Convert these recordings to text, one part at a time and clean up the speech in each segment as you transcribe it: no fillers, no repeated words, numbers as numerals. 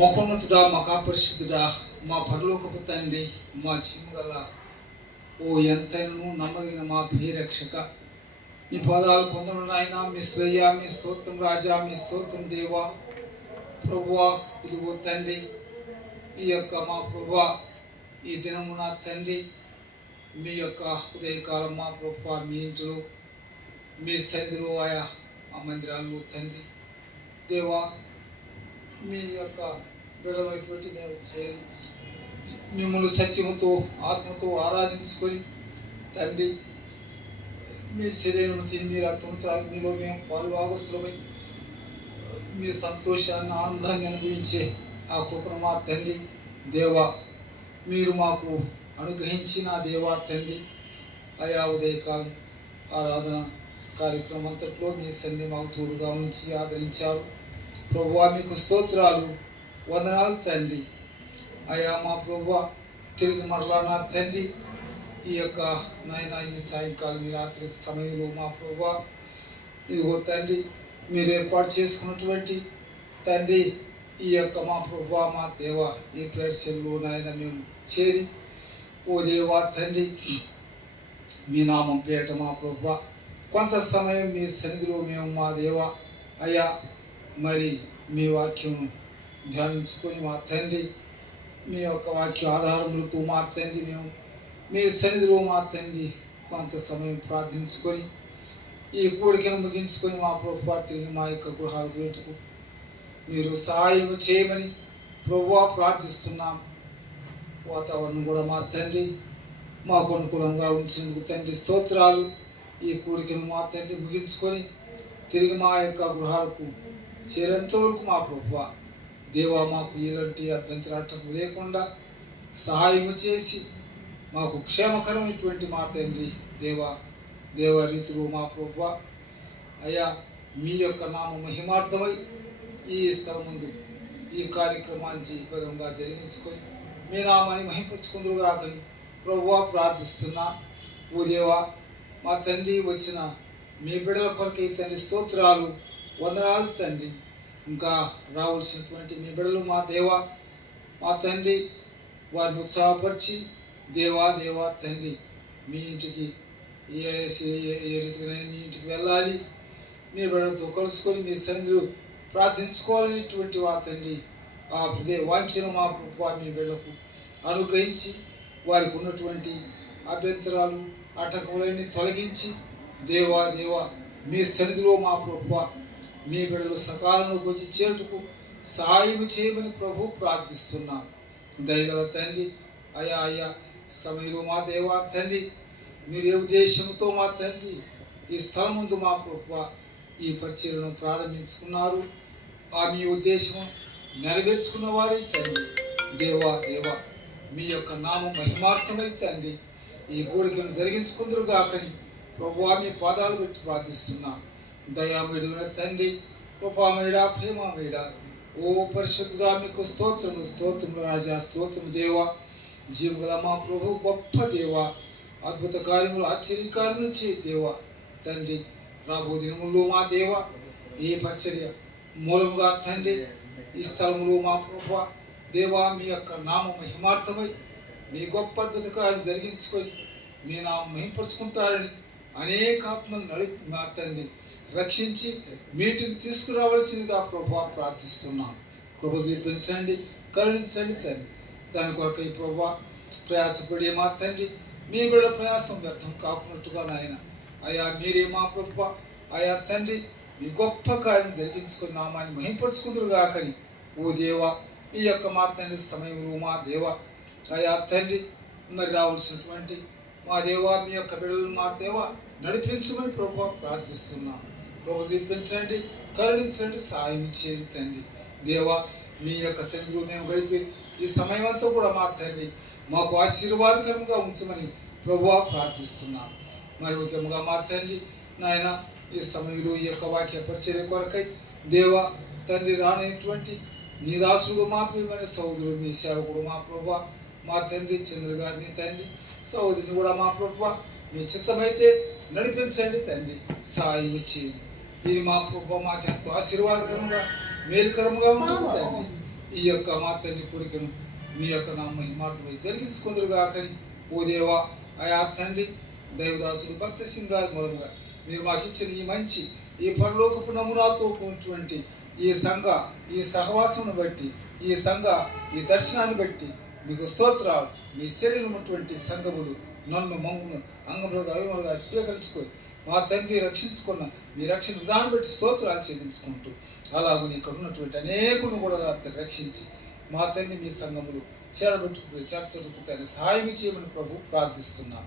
మహోన్నతుడా, మహాపరిశుద్ధుడా, మా పరలోకపు తండ్రి, మా జీవగల ఓ ఎంతైనను నమ్మగిన మా ప్రియరక్షక, మీ పదాలు పొందడం నాయన. మీ శ్రేయ, మీ స్తోత్రం రాజా, మీ స్తోత్రం దేవా. ప్రభువా, ఇదిగో తండ్రి, ఈ యొక్క మా ప్రభువా, ఈ దినమున తండ్రి, మీ యొక్క ఉదయకాలం మా ప్రభువా, మీ ఇంట్లో మీ సన్నిధిలో ఆయా ఆ మందిరాల్లో తండ్రి దేవా, మీ యొక్క బిడ్డలైనటువంటి మేము చేరి మిమ్మల్ని సత్యముతో ఆత్మతో ఆరాధించుకొని తండ్రి, మీ శరీరం తిని మీ రక్తం త్రాగి మీలో మేము పాలుభాగస్తులమై మీ సంతోషాన్ని ఆనందాన్ని అనుభవించే ఆ కృపను మా తండ్రి దేవా మీరు మాకు అనుగ్రహించిన దేవా తండ్రి, ఆయా ఉదయకాలం ఆరాధన కార్యక్రమం అంతట్లో మీ సన్ని మాకు తోడుగా ఉంచి ఆదరించారు. ప్రభువా, మీకు స్తోత్రాలు, వందనాలు తండ్రి. అయా మా ప్రభువా, తిరిగి మరలా నా తండ్రి ఈ యొక్క నాయన ఈ సాయంకాలం ఈ రాత్రి సమయంలో మా ప్రభువా, ఇదిగో తండ్రి మీరు ఏర్పాటు చేసుకున్నటువంటి తండ్రి ఈ యొక్క మా ప్రభువా, మా దేవ ఈ ప్రేక్షకులు నాయన మేము చేరి ఓ దేవా తండ్రి మీ నామం పేట మా ప్రభువా కొంత సమయం మీ సన్నిధిలో మేము మా దేవ అయ్యా మరి మీ వాక్యం ధ్యానించుకొని మా తండ్రి మీ యొక్క వాక్య ఆధారములతో మా తండ్రి మేము మీ సన్నిధిలో మా తండ్రి కొంత సమయం ప్రార్థించుకొని ఈ కోరికను ముగించుకొని మా ప్రభువా తిరిగి మా యొక్క గృహాల వేటుకు మీరు సహాయం చేయమని ప్రభువా ప్రార్థిస్తున్నాం. వాతావరణం కూడా మా తండ్రి మాకు అనుకూలంగా ఉంచినందుకు తండ్రి స్తోత్రాలు. ఈ కోరికను మా తండ్రి ముగించుకొని తిరిగి మా యొక్క గృహాలకు చేరేంత వరకు మా ప్రభువా దేవా మాకు ఎలాంటి అభ్యంతరాటం లేకుండా సహాయము చేసి మాకు క్షేమకరమైనటువంటి మా తండ్రి దేవ రీతిలో మా ప్రభువా అయ్యా మీ యొక్క నామ మహిమార్థమై ఈ స్థలం ముందు ఈ కార్యక్రమాన్ని జీవితంగా జరిగించుకొని మీ నామాన్ని మహింపరుచుకుందురుగాకని ప్రభువా ప్రార్థిస్తున్నా. ఓ దేవా మా తండ్రి వచ్చిన మీ బిడ్డల కొరకై తండ్రి స్తోత్రాలు, వందనాలు తండ్రి. ఇంకా రావాల్సినటువంటి మీ బిడ్డలు మా దేవా మా తండ్రి వారిని ఉత్సాహపరిచి దేవా తండ్రి మీ ఇంటికి ఏ రీతిగా మీ ఇంటికి వెళ్ళాలి, మీ బిడ్డలతో కలుసుకొని మీ సన్నిధిలో ప్రార్థించుకోవాలనేటువంటి వా తండ్రి ఆ వాంఛను మా ప్రభువా మీ బిడ్డలకు అనుగ్రహించి వారికి ఉన్నటువంటి అభ్యంతరాలు ఆటంకములన్నీ తొలగించి దేవా మీ సన్నిధిలో మా ప్రభువా మీ బిడ్డలు సకాలంలోకి వచ్చి చేటుకు సహాయం చేయమని ప్రభు ప్రార్థిస్తున్నాం. దయగల తండ్రి అయా సమయంలో మా దేవా తండ్రి మీరు ఏ ఉద్దేశంతో మా తండ్రి ఈ స్థలం ముందు మా ప్రభువా ఈ పరిచర్యను ప్రారంభించుకున్నారు, ఆ మీ ఉద్దేశం నెరవేర్చుకున్న వారే తండ్రి దేవా మీ యొక్క నామం మహిమార్థమై తండ్రి ఈ కోరికను జరిగించుకుందరు గాకని ప్రభువా మీ పాదాలు పెట్టి ప్రార్థిస్తున్నాం. దయామయుడైన తండ్రి, కృపామయుడా, ప్రేమామయుడా, ఓ పరిశుద్ధుడా మీకు స్తోత్రము రాజా, స్తోత్రము దేవా. జీవగల మా ప్రభు గొప్ప దేవా, అద్భుత కార్యములు ఆశ్చర్యకార్యములు చే దేవా తండ్రి. రాబో దినముల్లో మా దేవ ఈ పరిచర్య మూలముగా తండ్రి ఈ స్థలములో మా ప్రభు దేవా మీ యొక్క నామ మహిమార్థమై మీ గొప్ప అద్భుత కార్యం జరిగించుకొని మీ నామం మహింపరుచుకుంటారని అనేక ఆత్మలు మా తండ్రి రక్షించి మీటికి తీసుకురావాల్సిందిగా ప్రభా ప్రార్థిస్తున్నాం. కృప చూపించండి, కరుణించండి తండ్రి. దాని కొరకై ప్రభా ప్రయాసపడే మా తండ్రి మీ బిడ్డ ప్రయాసం వ్యర్థం కాకున్నట్టుగా నాయన అయా మీరే మా ప్రభా ఆయా తండ్రి మీ గొప్ప కార్యం జరిగించుకుని నామాన్ని మహింపరుచుకుందరు గాకని ఓ దేవా ఈ యొక్క మా తండ్రి సమయంలో మా దేవ అయా తండ్రి మరి రావాల్సినటువంటి మా దేవా మీ యొక్క బిడ్డలు మా దేవ నడిపించమని ప్రభా ప్రార్థిస్తున్నాం. ప్రభు చూపించండి, కరుణించండి, సాయం ఇచ్చేది తండ్రి దేవా. మీ యొక్క సన్నిధిలో మేము గడిపి ఈ సమయం అంతా కూడా మా తండ్రి మాకు ఆశీర్వాదకరంగా ఉంచమని ప్రభువా ప్రార్థిస్తున్నాం. మరి ముఖ్యంగా మా తండ్రి నాయన ఈ సమయంలో ఈ యొక్క వాక్య పరిచర్య కొరకై దేవా తండ్రి రానటువంటి నీ దాసుడు మా ప్రియమైన సహోదరుడు మీ సేవకుడు మా ప్రభువా మా తండ్రి చంద్ర గారిని తండ్రి సహోదరిని కూడా మా ప్రభువా మీ చిత్తమైతే నడిపించండి తండ్రి, సాయం ఇచ్చి ఇది మా ప్రభువా మాకెంతో ఆశీర్వాదకరంగా మేలుకరంగా ఉంటుంది తండ్రి. ఈ యొక్క మా తండ్రి కొడుకును మీ యొక్క నామ మహిమార్థమై జరిగించుకుందరుగాకని ఓ దేవా ఆయా తండ్రి దైవదాసుడు భక్త సింగారి మూలంగా మీరు మాకు ఇచ్చిన ఈ మంచి ఈ పరలోకపు నమూనాతో ఉన్నటువంటి ఈ సహవాసమును బట్టి ఈ దర్శనాన్ని బట్టి మీకు స్తోత్రాలు. మీ శరీరం ఉన్నటువంటి సంఘములు నన్ను మమ్మను అంగములుగా అభిమానులుగా స్వీకరించుకొని మా తండ్రి రక్షించుకున్న మీ రక్షణ విధానం బట్టి స్తోత్రాలు చెల్లించుకుంటూ అలాగని ఇక్కడ ఉన్నటువంటి అనేకులను కూడా రక్షించి మా తండ్రి మీ సంఘములు చేర్చబెట్టుకుని సహాయం చేయమని ప్రభు ప్రార్థిస్తున్నాం.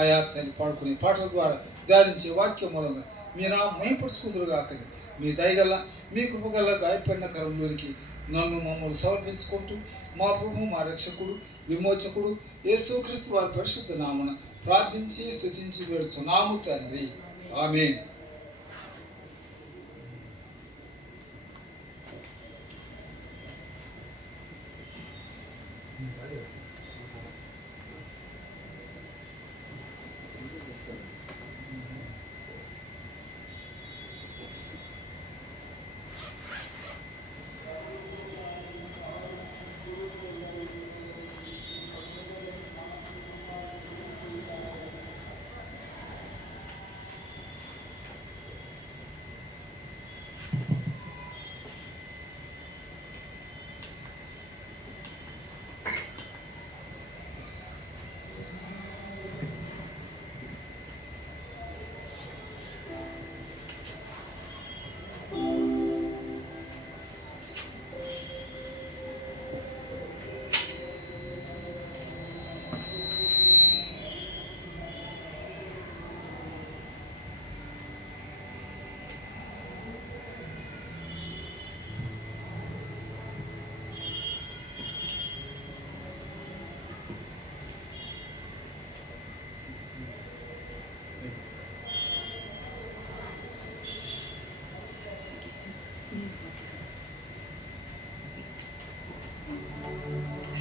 ఆయా తండ్రి పాడుకునే పాటల ద్వారా ధ్యానించే వాక్యం మూలంగా మీరు మహింపరుచుకుందరుగాకని మీ దయగల మీ కృపగల గాయపడిన కరంలోనికి నన్ను మమ్మల్ని సమర్పించుకుంటూ మా ప్రభు మా రక్షకుడు విమోచకుడు యేసుక్రీస్తు వారి పరిశుద్ధ నామన ప్రార్థించి స్తుతించి వేడుచున్నాము తండ్రి. ఆమేన్.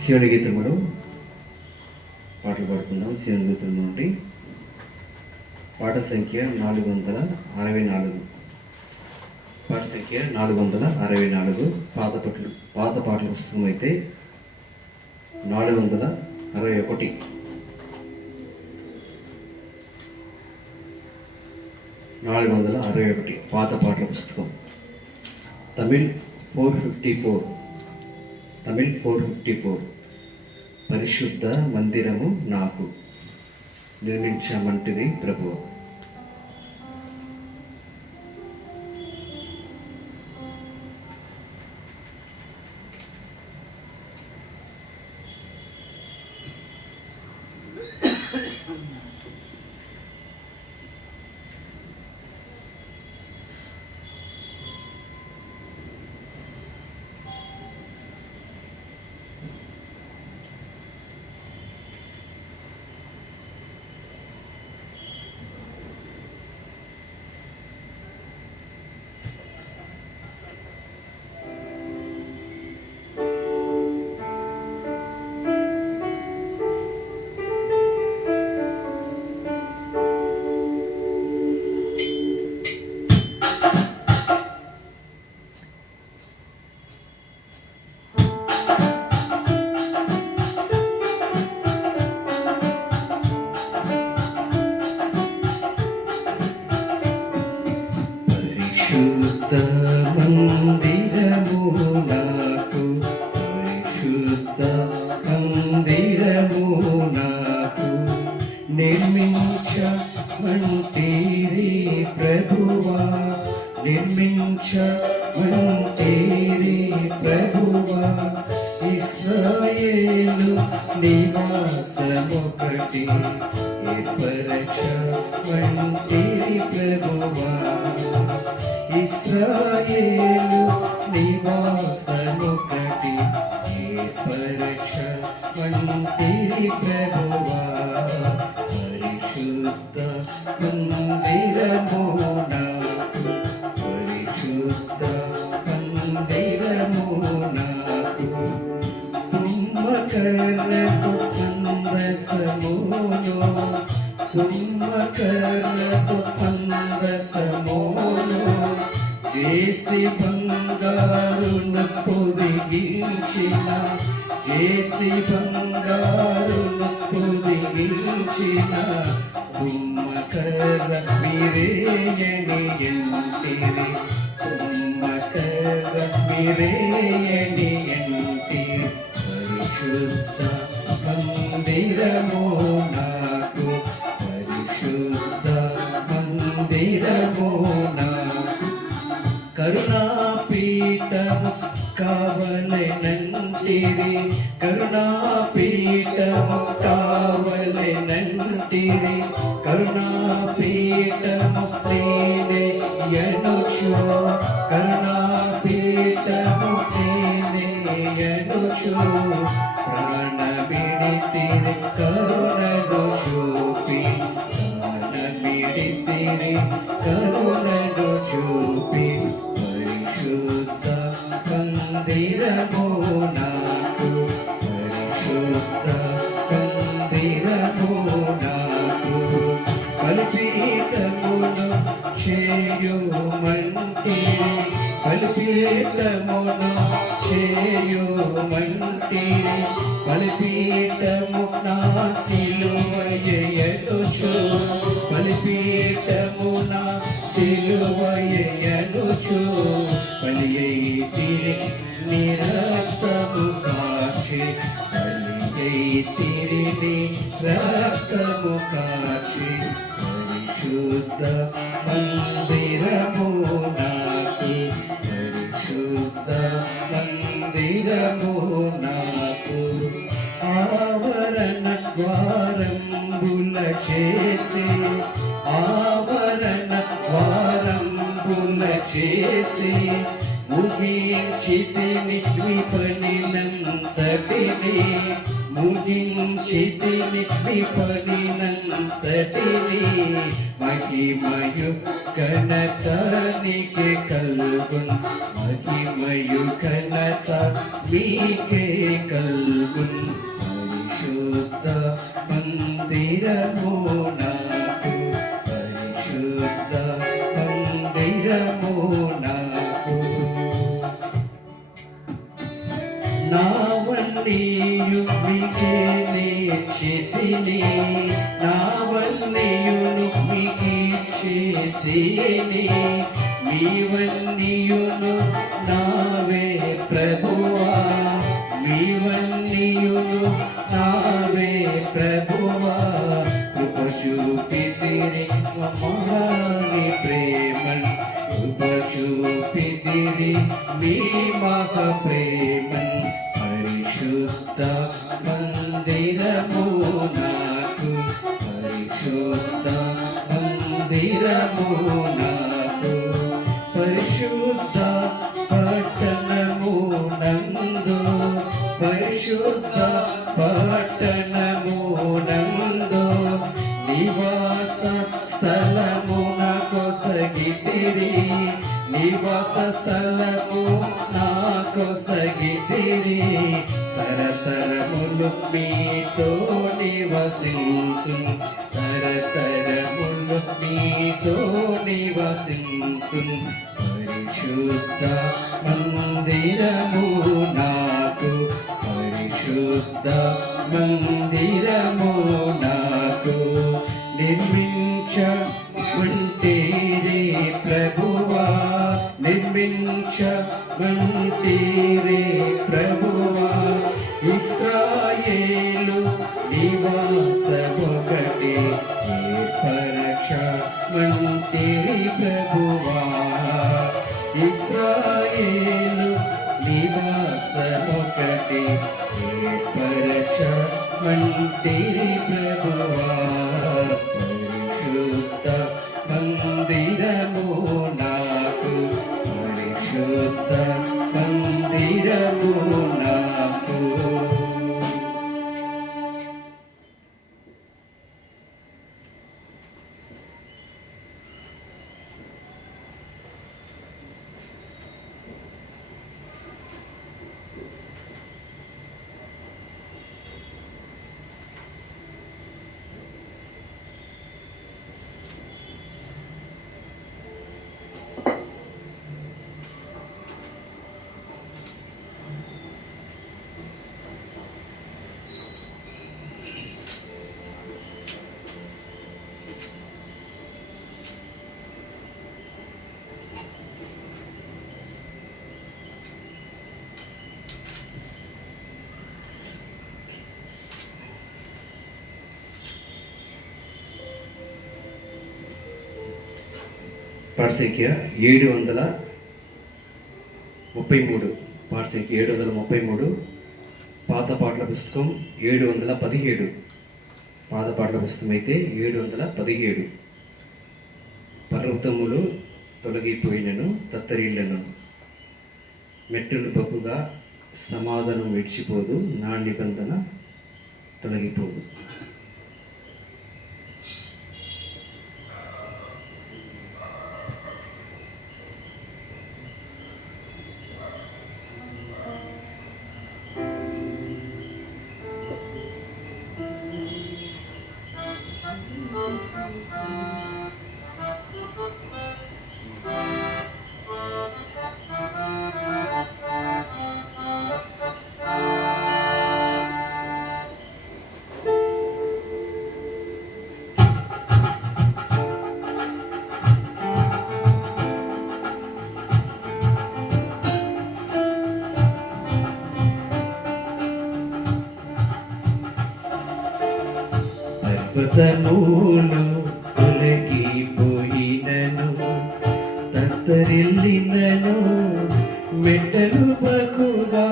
శివుని గీతములు పాటలు పాడుకుందాం. శివుని గీతం నుండి పాట సంఖ్య 464. పాట సంఖ్య 464. పాత పాటల పుస్తకం అయితే 461. పాత పాటల పుస్తకం. తమిళ్ 454. పరిశుద్ధ మందిరము నాకు నిర్మించమంటిది ప్రభువు. నిర్మించమంటిరి ప్రభువా, నిర్మించమంటిరి ప్రభువా. ఇశ్రాయేలు నివాసమొకటి ఏర్పరచమంటిరి ప్రభువా. ఇశ్రాయేలు నివాసమొకటి ఏర్పరచమంటిరి ప్రభువా. పరిశుద్ధ మందిరము నాకు, పరిశుద్ధ మందిరము నాకు. తుమ్మకర్రపు అందసమును, తుమ్మకర్రపు అందసమును చేసి బంగారును పొదిగించిన చేసి బంగారును పొదిగించిన కుమ్మకర మీరేయని ఎంటిరి కుమ్మకర మీరేయని ఎంటిరి పరిశుద్ధ మందిరము నాకు పరిశుద్ధ మందిరము నాకు కరుణాపీఠము కావలెనంటిరి కరుణాపీఠము కావలెనంటిరి కరుణాపీఠము నేనెయనుచు కరుణాపీఠము నేనెయనుచు ప్రాణమిడితిరి కరుణను చూపి ప్రాణమిడితిరి కరుణను చూపి పరిశుద్ధ మందిరము నాకు పరిశుద్ధ మందిరము నాకు బలిపీఠమును చేయుమంటి బలిపీఠమును చేయుమంటి బలిపీఠము నా సిలువయనుచు బలిపీఠము నా సిలువయనుచు బలియైతిరి నిరక్తము కాచి బలియైతిరి నిరక్తము కాచి పరిశుద్ధ మందిరము నాకు పరిశుద్ధ మందిరము నాకు ఆవరణ ద్వారంబుల చేసి ఆవరణ ద్వారంబుల చేసి ముగించితిని విపణినంతటిని ముగించితిని విపణినంతటిని మహిమయు ఘనత నీకే కలుగున్ మహిమయు ఘనత నీకే కలుగున్ పరిశుద్ధ మందిరము నాకు పరిశుద్ధ మందిరము నాకు నావన్నీయు మీకే నేర్చితిని నావన్నీయును మీకిచ్చేతిని మీవన్నీయును నావే ప్రభువా మీవన్నీయును నావే ప్రభువా కృప చూపితిరి మహాని ప్రేమన్ కృప చూపితిరి మీ మహా ప్రేమన్ పరిశుద్ధ మందిరము నాకు పరిశుద్ధ మందిరము నాకు పరిశుద్ధ పట్టణము నందు పరిశుద్ధ పట్టణము నందు నివాస స్థలము నాకొసగితిరి నివాస స్థలము నాకొసగితిరి తరతరములు మీతో నివసించు తరతరములు మీతో నివసించు పరిశుద్ధ మందిరము నాకు పరిశుద్ధ మందిరము నాకు నిర్మించమంటిరి ప్రభువా నిర్మించమంటిరి ప్రభువా ఇశ్రాయేలు నివాసమొకటి ఏర్పరచమంటిరి ప్రభువా ఇశ్రాయేలు నివాసమొకటి ఏర్పరచమంటిరి ప్రభువా పరిశుద్ధ మందిరము నాకు పరిశుద్ధ మందిరము నాకు పాఠసంఖ్య 733. పాఠసంఖ్య 733. పాత పాటల పుస్తకం 717. పాత పాటల పుస్తకం అయితే 717. పర్వతములు తొలగిపోయినను తత్తరిల్లను, మెట్టులు బహుగా సమాధానం విడిచిపోదు, నా నిబంధన తొలగిపోదు. పర్వతములు తొలగిపోయినను తత్తరిల్లినను, మెట్టలు బహుగా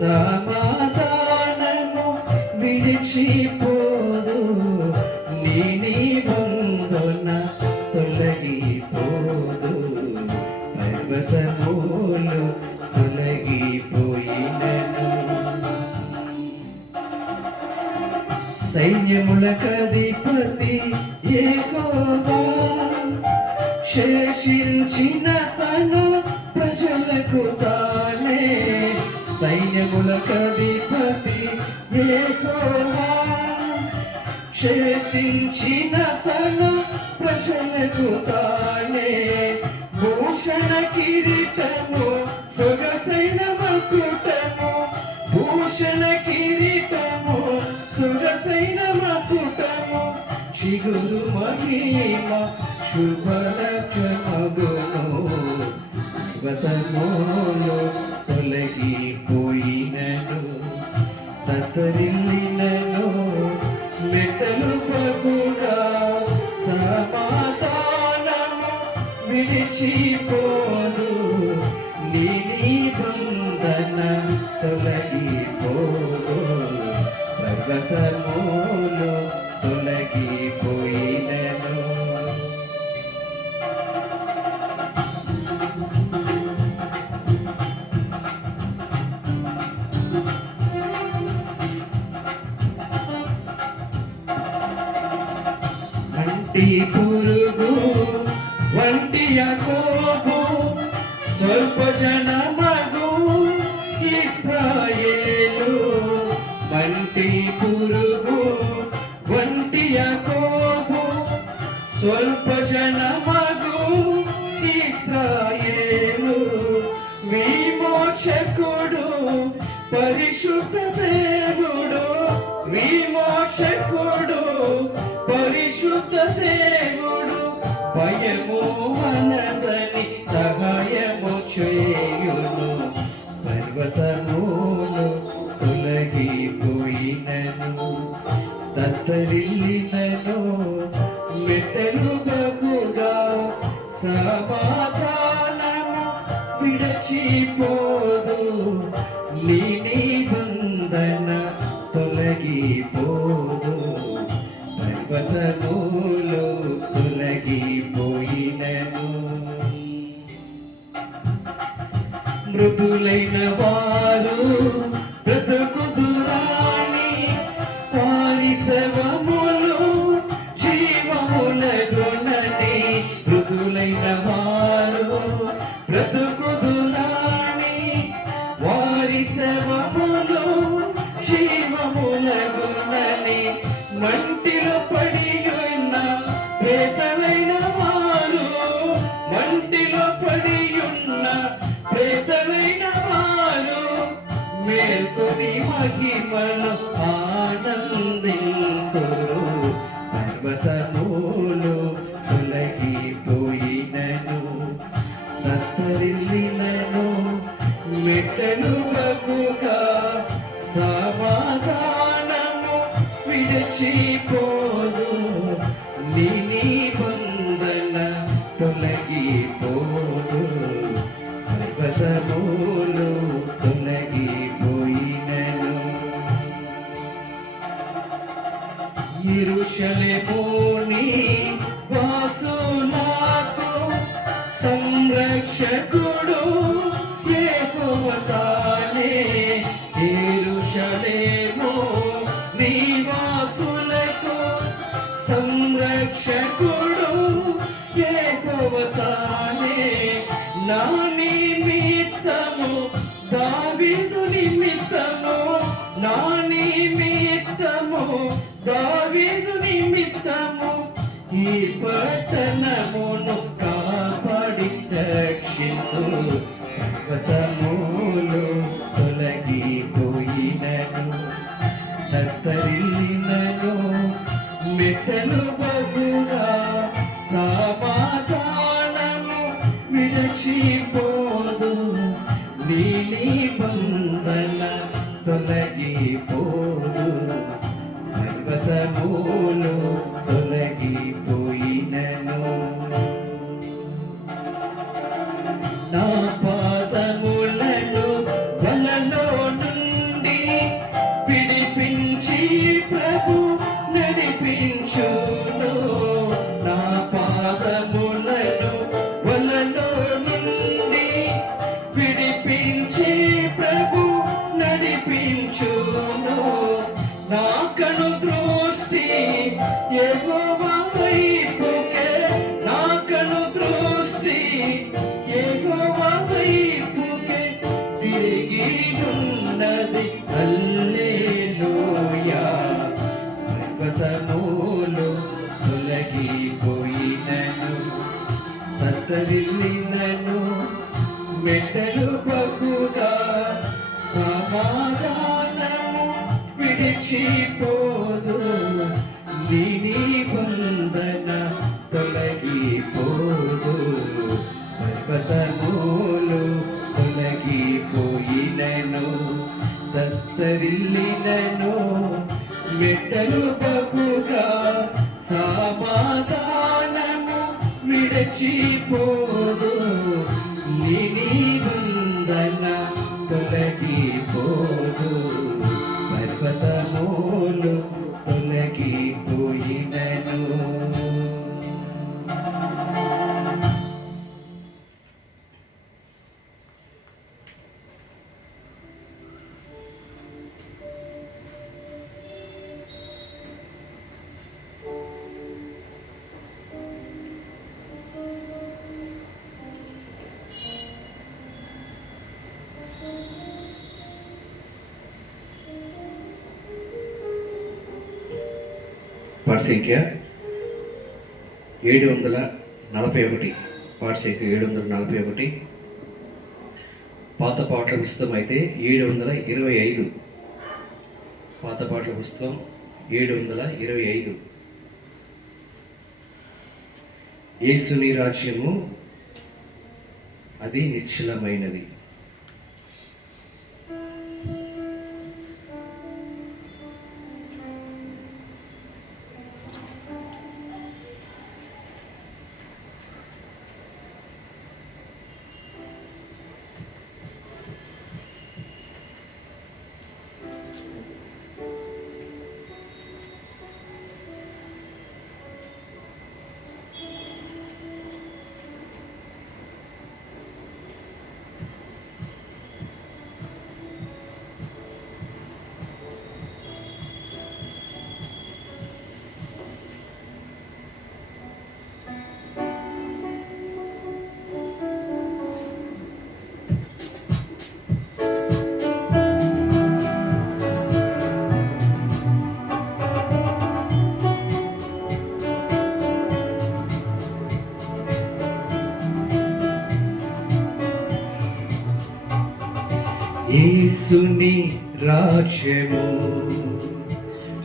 సమాధానము విడిచిపోదు, నీ నిబంధన తొలగిపోదు. పర్వతములు తొలగిపోయినను, సైన్యములకధిపతి యెహోవా శేషించిన తను ప్రజలకు తానే. సైన్యములకధిపతి యెహోవా శేషించిన తను ప్రజలకు తానే. భూషణ కిరీటము సొగసైన మకుటము, భూషణ కిరీటము సొగసైన మకుటము, చిగురు మహిమ శుభలక్షమగును. పర్వతములు తొలగిపోయినను తత్తరిల్లినను, మెట్టలు బహుగా సమాధానము విడిచిపోదు, నీ నిబంధన తొలగిపోదు. పర్వతములు తొలగిపోయినను. వంటి పురుగు వంటి యాకోబు స్వల్ప జనమగు ఇశ్రాయేలు, వంటి పురుగు వంటి యాకోబు స్వల్ప జనమగు ఇశ్రాయేలు, విమోచకుడు పరిశుద్ధ దేవుడు, విమోచకుడు పరిశుద్ధ దేవుడు, భయము మనదని సహాయము చేయును. పర్వతములు తొలగిపోయినను తత్తరిల్లినను, మెట్టలు బహుగా సమాధానము విడిచిపోదు, నీ నిబంధన తొలగిపోదు. పర్వతములు తొలగిపోయినను, మృదులైన వారు బ్రతుకుదురాని, వారి శవములు జీవములగునని. మృదులైన వారు బ్రతుకుదురాని, వారి శవములు జీవములగునని. మంటిలో పడి ఉన్న ప్రేతలైన వారు, మంటిలో పడి ఉన్న ప్రేతలైన వారు, మేల్కొని మహిమను ఆనందింతురు. పర్వతములు తొలగిపోయినను తత్తరిల్లినను, పర్వతములు తొలగిపోయినను యెరూషలేముని వాసులకు సంరక్షకుడు యెహోవా తానే. యెరూషలేము నివాసులకు సంరక్షకుడు యెహోవా తానే. నా నిమిత్తము దావీదు నిమిత్తము, నా నిమిత్తము దావీదు నిమిత్తము ఈ పట్టణమును కాపాడి రక్షించు. పర్వతములు తొలగిపోయినను తత్తరిల్లినను మెట్టలు బహుగా సమాధానము విరచిపోదు. నీ నిబంధన తొలగిపోదు. పర్వతములు తొలగిపోయినను నా పాదములను వలలో నుండి విడిపించి ప్రభు నడిపించును. నా పాదములను వలలో నుండి విడిపించి ప్రభు నడిపించును. నా కను దృష్టి యెహోవా వైపుకే, నా కను దృష్టి యెహోవా వైపుకే తిరిగి ఉన్నది. హల్లెలూయా. పర్వతములు తొలగిపోయినను తత్తరిల్లినను మెట్టలు బహుగా సమాధానము విడిచిపోదు. నీ నిబంధన తొలగిపోదు. పర్వతములు తొలగిపోయినను తత్తరిల్లినను మెట్టలు బహుగా సమాధానము విడిచిపోదు. నీ నిబంధన తొలగిపోదు. పర్వతములు తొలగిపోయినను. పాట సంఖ్య 741. పాట సంఖ్య 741. పాత పాటల పుస్తకం అయితే 725. పాత పాటల పుస్తకం 725. యేసుని రాజ్యము అది నిశ్చలమైనది. యేసుని రాజ్యము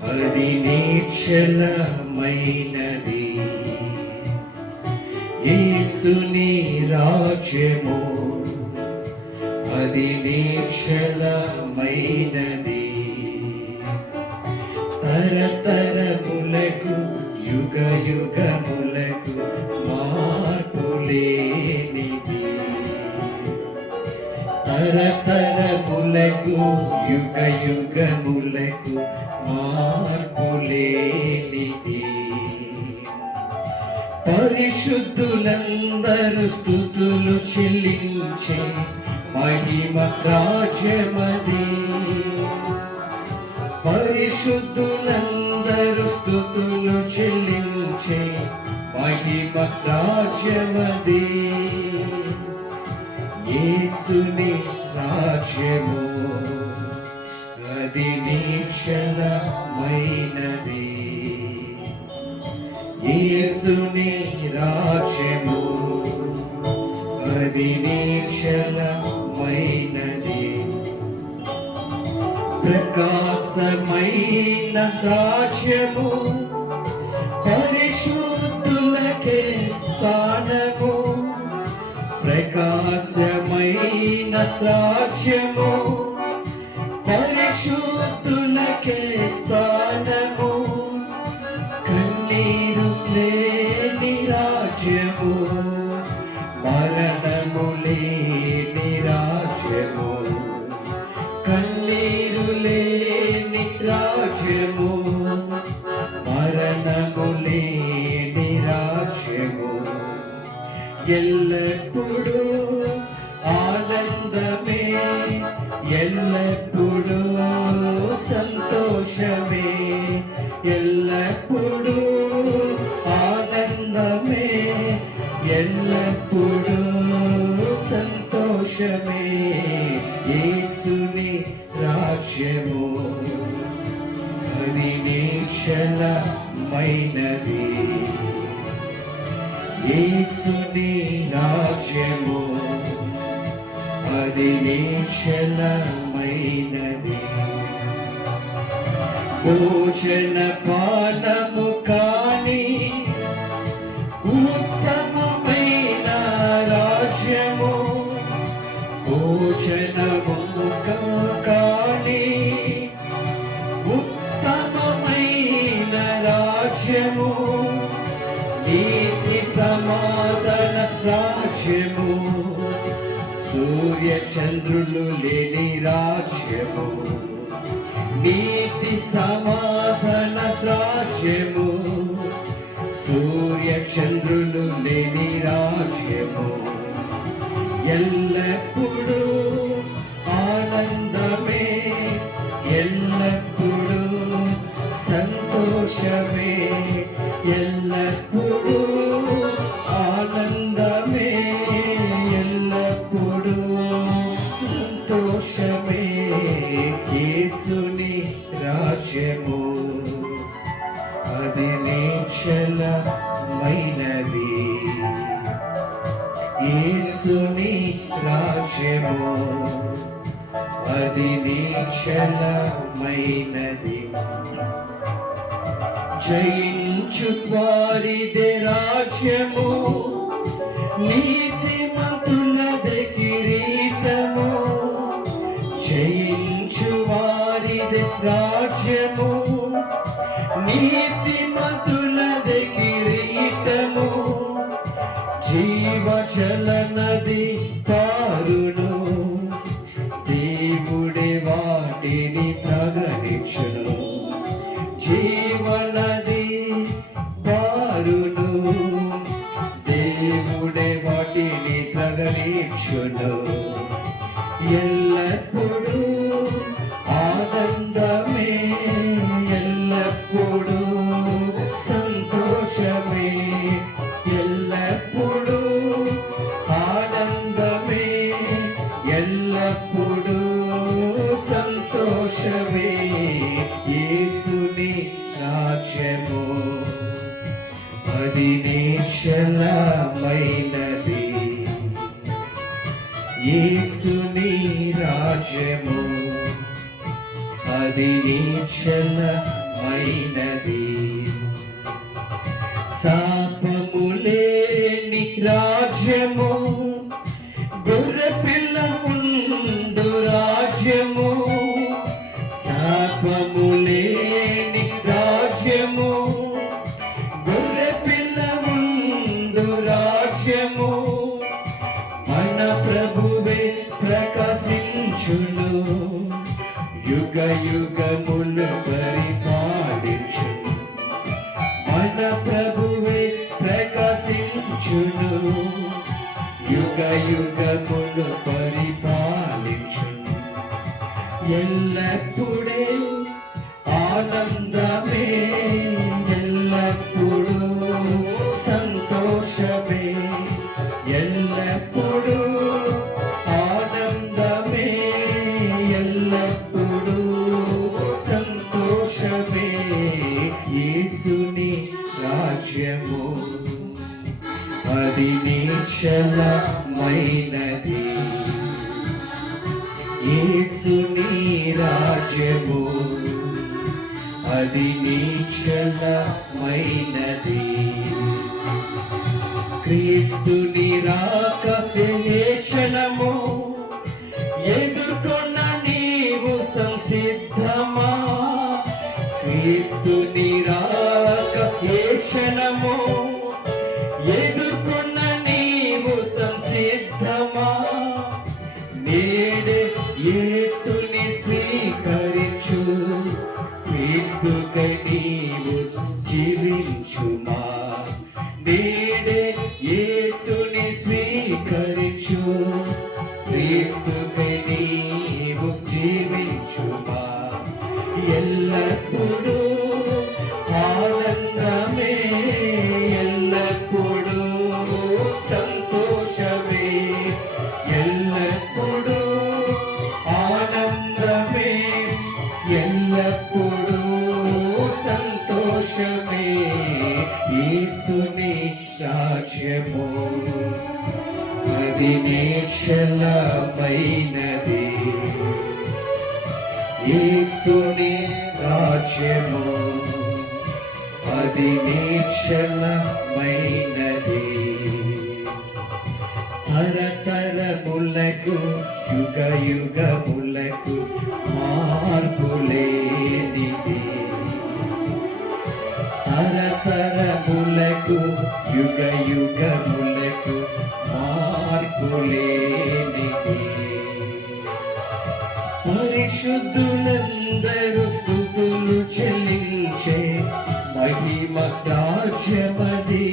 అది నిశ్చలమైనది. యేసుని రాజ్యము అది నిశ్చలమైనది. తరతరములకు యుగ యుగములకు మార్పులేనిది. తరతరములకు యుగ యుగములకు మార్పులేనిది. పరిశుద్ధులందరూ స్తుతులు చెల్లించే మహిమ రాజ్యమది. పరిశుద్ధులందరూ స్తుతులు చెల్లించే మహిమ రాజ్యమది. యేసుని రాజ్యము అది నిశ్చలమైనది. యేసుని రాజ్యము అది నిశ్చలమైనది. ప్రకాశమైన రాజ్యము పరిశుద్ధులకే స్థానము. ప్రకాశమైన రాజ్యము పరిశుద్ధులకే స్థానము. కన్నీరు లేని రాజ్యము మరణము లేని రాజ్యము. కన్నీరు లేని రాజ్యము మరణము లేని రాజ్యము. ఎల్లప్పుడూ ఆనందమే, ఎల్లప్పుడూ సంతోషమే. ఎల్లప్పుడూ ఆనందమే, ఎల్లప్పుడూ సంతోషమే. యేసుని రాజ్యము అది నిశ్చలమైనది. యేసుని రాజ్యము అది నిశ్చలమైనది. భోజన పానము కాని ఉత్తమమైన రాజ్యము. భోజనము కాని ఉత్తమమైన రాజ్యము. నీతి సమాధాన రాజ్యము. సూర్య చంద్రులు లేని రాజ్యము. నీతి సమాధాన రాజ్యము. సూర్య చంద్రులు లేని రాజ్యము. ఎల్లప్పుడూ ఆనందమే, ఎల్లప్పుడూ సంతోషమే. ఎల్లప్పుడూ ఆనందమే, ఎల్లప్పుడూ సంతోషమే. యేసుని రాజ్యము అది నిశ్చలమైనది. యేసుని రాజ్యము అది నిశ్చలమైనది. జయించు వారిదే రాజ్యము, నీతిమంతులదే కిరీటము. జయించు వారిదే రాజ్యము, నీతిమంతులదే కిరీటము. జీవజల నది పారును, దేవుడే వాటిని ప్రకటించును. జీవనది పారును, దేవుడే వాటిని ప్రకటించును. ఎల్లప్పుడూ ఆనందమే, ఎల్లప్పుడూ సంతోషమే. ఎల్లప్పుడూ ఆనందమే, ఎల్లప్పుడూ సంతోషమే. యేసుని రాజ్యము అది నిశ్చలమైనది. యేసుని రాజ్యము అది నిశ్చలమైనది. శాపము లేని రాజ్యము, గొర్రెపిల్ల ముందు రాజ్యము. శాపము లేని రాజ్యము, గొర్రెపిల్ల ముందు రాజ్యము. మన ప్రభువే ప్రకాశ లోకమును పరిపాలించును. ఎల్లప్పుడే ఆనందమే, ఎల్లప్పుడూ సంతోషమే, ఎల్లప్పుడూ ఆనందమే, ఎల్లప్పుడూ సంతోషమే. యేసుని రాజ్యము అది నిశ్చలమైనది. యేసుని రాజ్యము అది నిశ్చలమైనది. క్రీస్తుని రాక ఏ క్షణము ఎదుర్కొన్న నీవు సంసిద్ధమా? క్రీస్తుని రాక ఏ క్షణము ఎదుర్కొన్న నీవు సంసిద్ధమా? నేడే యేసుని స్వీకరించు, క్రీస్తుకై నీవు జీవించుమా. నేడే యేసుని స్వీకరించు, క్రీస్తుకై నీవు జీవించుమా. ఎల్లప్పుడూ ఆనందమే, ఎల్లప్పుడూ సంతోషమే, ఎల్లప్పుడూ ఆనందమే, ఎల్లప్పుడూ సంతోషమే. యేసుని రాజ్యము అది నిశ్చలమైనది. యేసుని రాజ్యము అది నిశ్చలమైనది. తరతరములకు యుగ యుగములకు మార్పులేనిది. తరతరములకు యుగ యుగములకు మార్పులేనిది. పరిశుద్ధులందరూ స్తుతులు చెల్లించే మహిమ రాజ్యమది.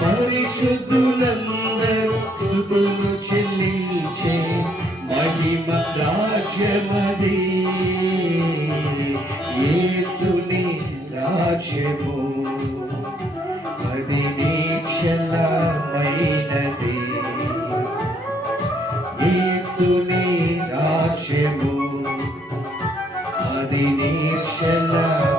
పరిశుద్ధులందరూ స్తుతులు చెల్లించే మహిమ రాజ్యమది. యేసుని రాజ్యము అది నిశ్చలమైనది. యేసుని రాజ్యము అది నిశ్చలమైనది.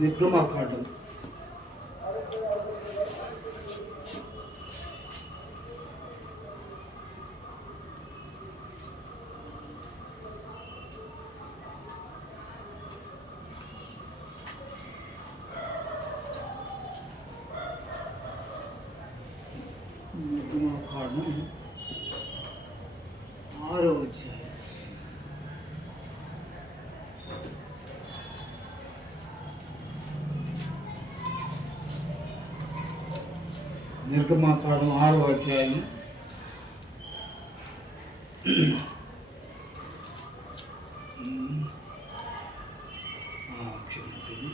నిర్గమకాండం నిర్గమకాండం 6వ అధ్యాయం. నిర్గమకాండం 6వ అధ్యాయం క్షమించండి.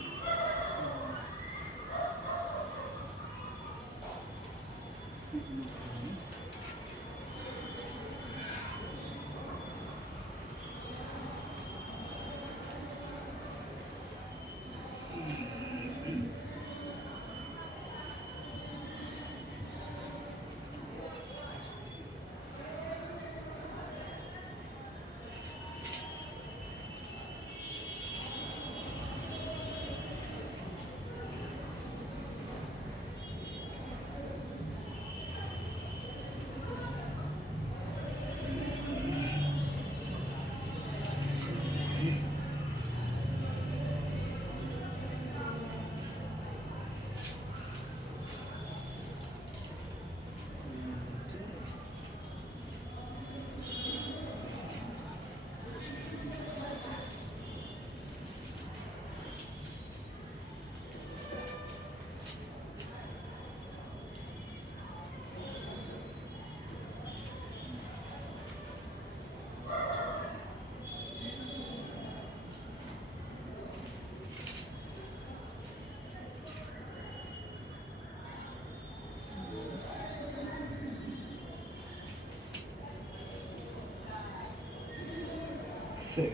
సరే.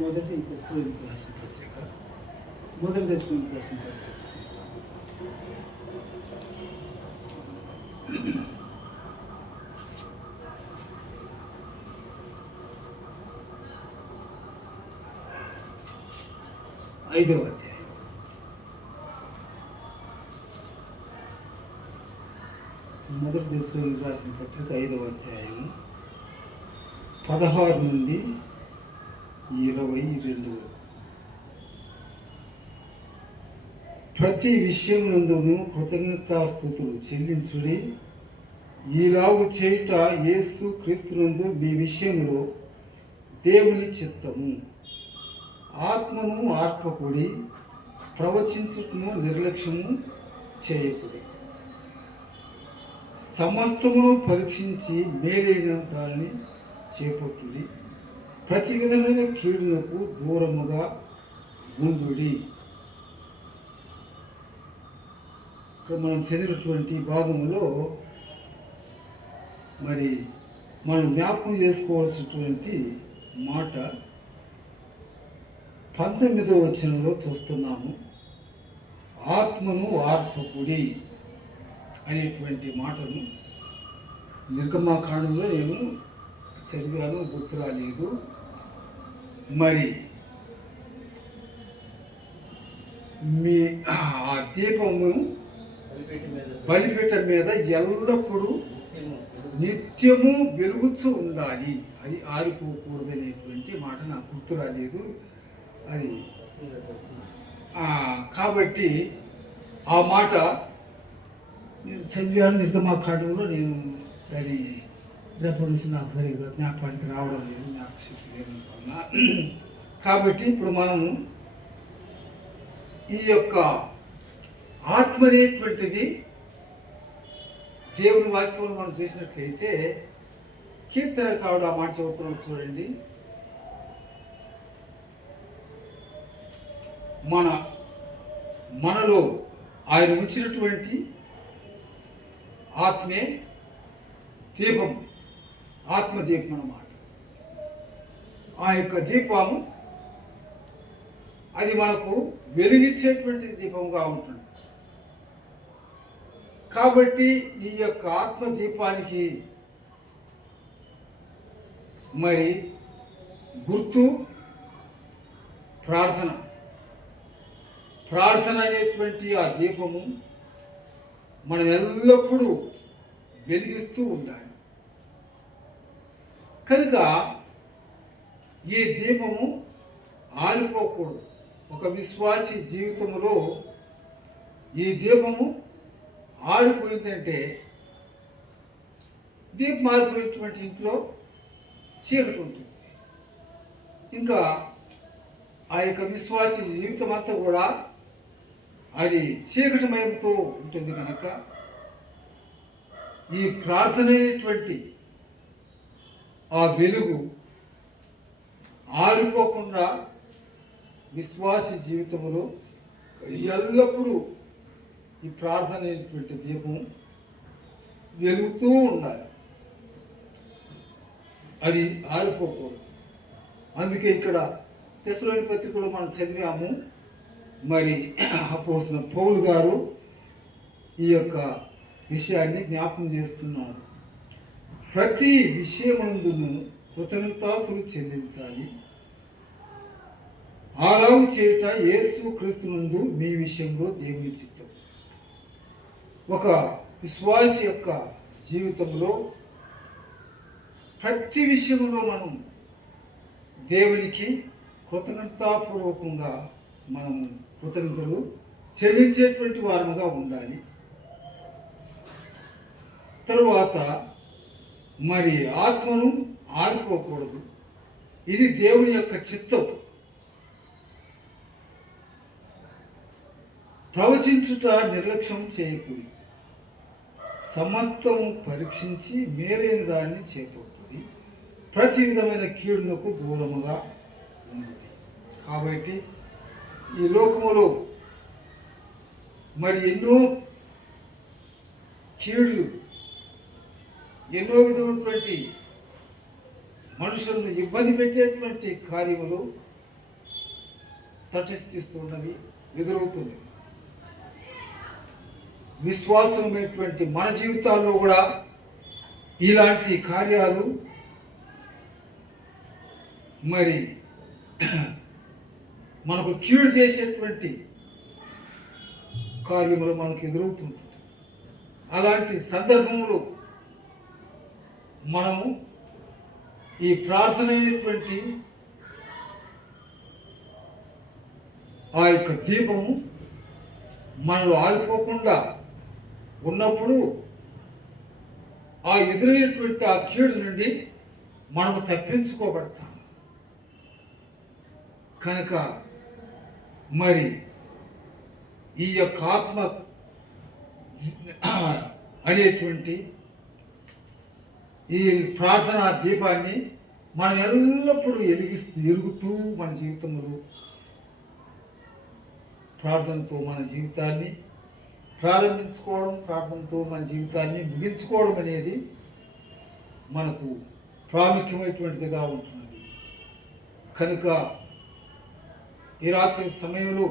మొదటి దశలోనికి రాసిన పత్రిక, మొదటి దశలోనికి రాసిన పత్రిక చూద్దాం. ఐదవ అధ్యాయం. మొదటి దశలోనికి రాసిన పత్రిక 5వ అధ్యాయం 16 నుండి 22 వరకు. ప్రతి విషయమునందును కృతజ్ఞతాస్తుతులు చెల్లించుడి, ఈలాగు చేయుట యేసు క్రీస్తునందు మీ విషయములో దేవుని చిత్తము. ఆత్మను ఆర్పకుడి, ప్రవచించుటను నిర్లక్ష్యము చేయకుడి. సమస్తమును పరీక్షించి మేలైన దాన్ని చేపట్టుడి. ప్రతి విధమైన కీడులకు దూరముగా ఉండుడి. ఇక్కడ మనం చదివినటువంటి భాగములో మరి మనం జ్ఞాపకం చేసుకోవాల్సినటువంటి మాట 19వ వచనంలో చూస్తున్నాము. ఆత్మను ఆర్పకుడి అనేటువంటి మాటను నిర్గమాకాండంలో నేను చదివాను, గుర్తు రాలేదు. మరి మీ ఆ దీపము బలిపీఠం మీద ఎల్లప్పుడూ నిత్యము వెలుగుతూ ఉండాలి, అది ఆరిపోకూడదు అనేటువంటి మాట నాకు గుర్తు రాలేదు. అది కాబట్టి ఆ మాట నేను చదివాను నిర్గమాకాండంలో. నేను దాని రెఫరెన్స్ నాకు సరిగ్గా జ్ఞాపకానికి రావడం లేదు, జ్ఞాపకశక్తి లేదనుకున్నా. కాబట్టి ఇప్పుడు మనము ఈ యొక్క ఆత్మ అనేటువంటిది దేవుని వాక్యంలో మనం చూసినట్లయితే కీర్తనకారుడు ఆ మాట చెబుతున్నాడు చూడండి. మనలో ఆయన ఉంచినటువంటి ఆత్మే దీపం, ఆత్మదీపం అన్నమాట. ఆ యొక్క దీపము అది మనకు వెలిగించేటువంటి దీపంగా ఉంటుంది. కాబట్టి ఈ యొక్క ఆత్మదీపానికి మరి గుర్తు ప్రార్థన. ప్రార్థన అనేటువంటి ఆ దీపము మనం ఎల్లప్పుడూ వెలిగిస్తూ ఉండాలి. కనుక ఈ దీపము ఆరిపోకూడదు. ఒక విశ్వాసి జీవితంలో ఈ దీపము ఆరిపోయిందంటే దీపం ఆరిపోయినటువంటి ఇంట్లో చీకటి ఉంటుంది. ఇంకా ఆ యొక్క విశ్వాసి జీవితం అంతా కూడా అది చీకటిమయంతో ఉంటుంది. కనుక ఈ ప్రార్థన అనేటువంటి ఆ వెలుగు ఆరిపోకుండా విశ్వాసి జీవితంలో ఎల్లప్పుడూ ఈ ప్రార్థన అనేటువంటి దీపం వెలుగుతూ ఉండాలి, అది ఆరిపోకూడదు. అందుకే ఇక్కడ తెస్సలోని పత్రికలో మనం చదివాము. మరి అపోస్తలుడైన పౌలు గారు ఈ యొక్క విషయాన్ని జ్ఞాపకం చేస్తున్నారు. ప్రతి విషయమందును కృతజ్ఞతాస్తుతులు చెల్లించాలి, అలాగు చేయుట యేసు క్రీస్తునందు మీ విషయంలో దేవుని చిత్తం. ఒక విశ్వాసి యొక్క జీవితంలో ప్రతి విషయంలో మనం దేవునికి కృతజ్ఞతాపూర్వకంగా మనము కృతజ్ఞతలు చెల్లించేటువంటి వారముగా ఉండాలి. తరువాత మరి ఆత్మను ఆరిపోకూడదు, ఇది దేవుని యొక్క చిత్తం. ప్రవచించుట నిర్లక్ష్యం చేయకూడదు, సమస్తము పరీక్షించి మేలైన దాన్ని చేపట్టుడి, ప్రతి విధమైన కీడునకు దూరముగా ఉంది. కాబట్టి ఈ లోకములో మరి ఎన్నో కీడులు ఎన్నో విధమైనటువంటి మనుషులను ఇబ్బంది పెట్టేటువంటి కార్యములు తటస్థిస్తున్నవి, ఎదురవుతున్నవి. విశ్వాసమైనటువంటి మన జీవితాల్లో కూడా ఇలాంటి కార్యాలు మరి మనకు కీడు చేసేటువంటి కార్యములు మనకు ఎదురవుతుంటాయి. అలాంటి సందర్భములు మనము ఈ ప్రార్థన అయినటువంటి ఆ యొక్క దీపము మనలో ఆరిపోకుండా ఉన్నప్పుడు ఆ ఎదురైనటువంటి ఆ కీడు నుండి మనము తప్పించుకోబడతాం. కనుక మరి ఈ యొక్క ఆత్మ అనేటువంటి ఈ ప్రార్థనా దీపాన్ని మనం ఎల్లప్పుడూ ఎలుగుతూ మన జీవితంలో ప్రార్థనతో మన జీవితాన్ని ప్రారంభించుకోవడం, ప్రార్థనతో మన జీవితాన్ని ముగించుకోవడం అనేది మనకు ప్రాముఖ్యమైనటువంటిదిగా ఉంటున్నది. కనుక ఈ రాత్రి సమయంలో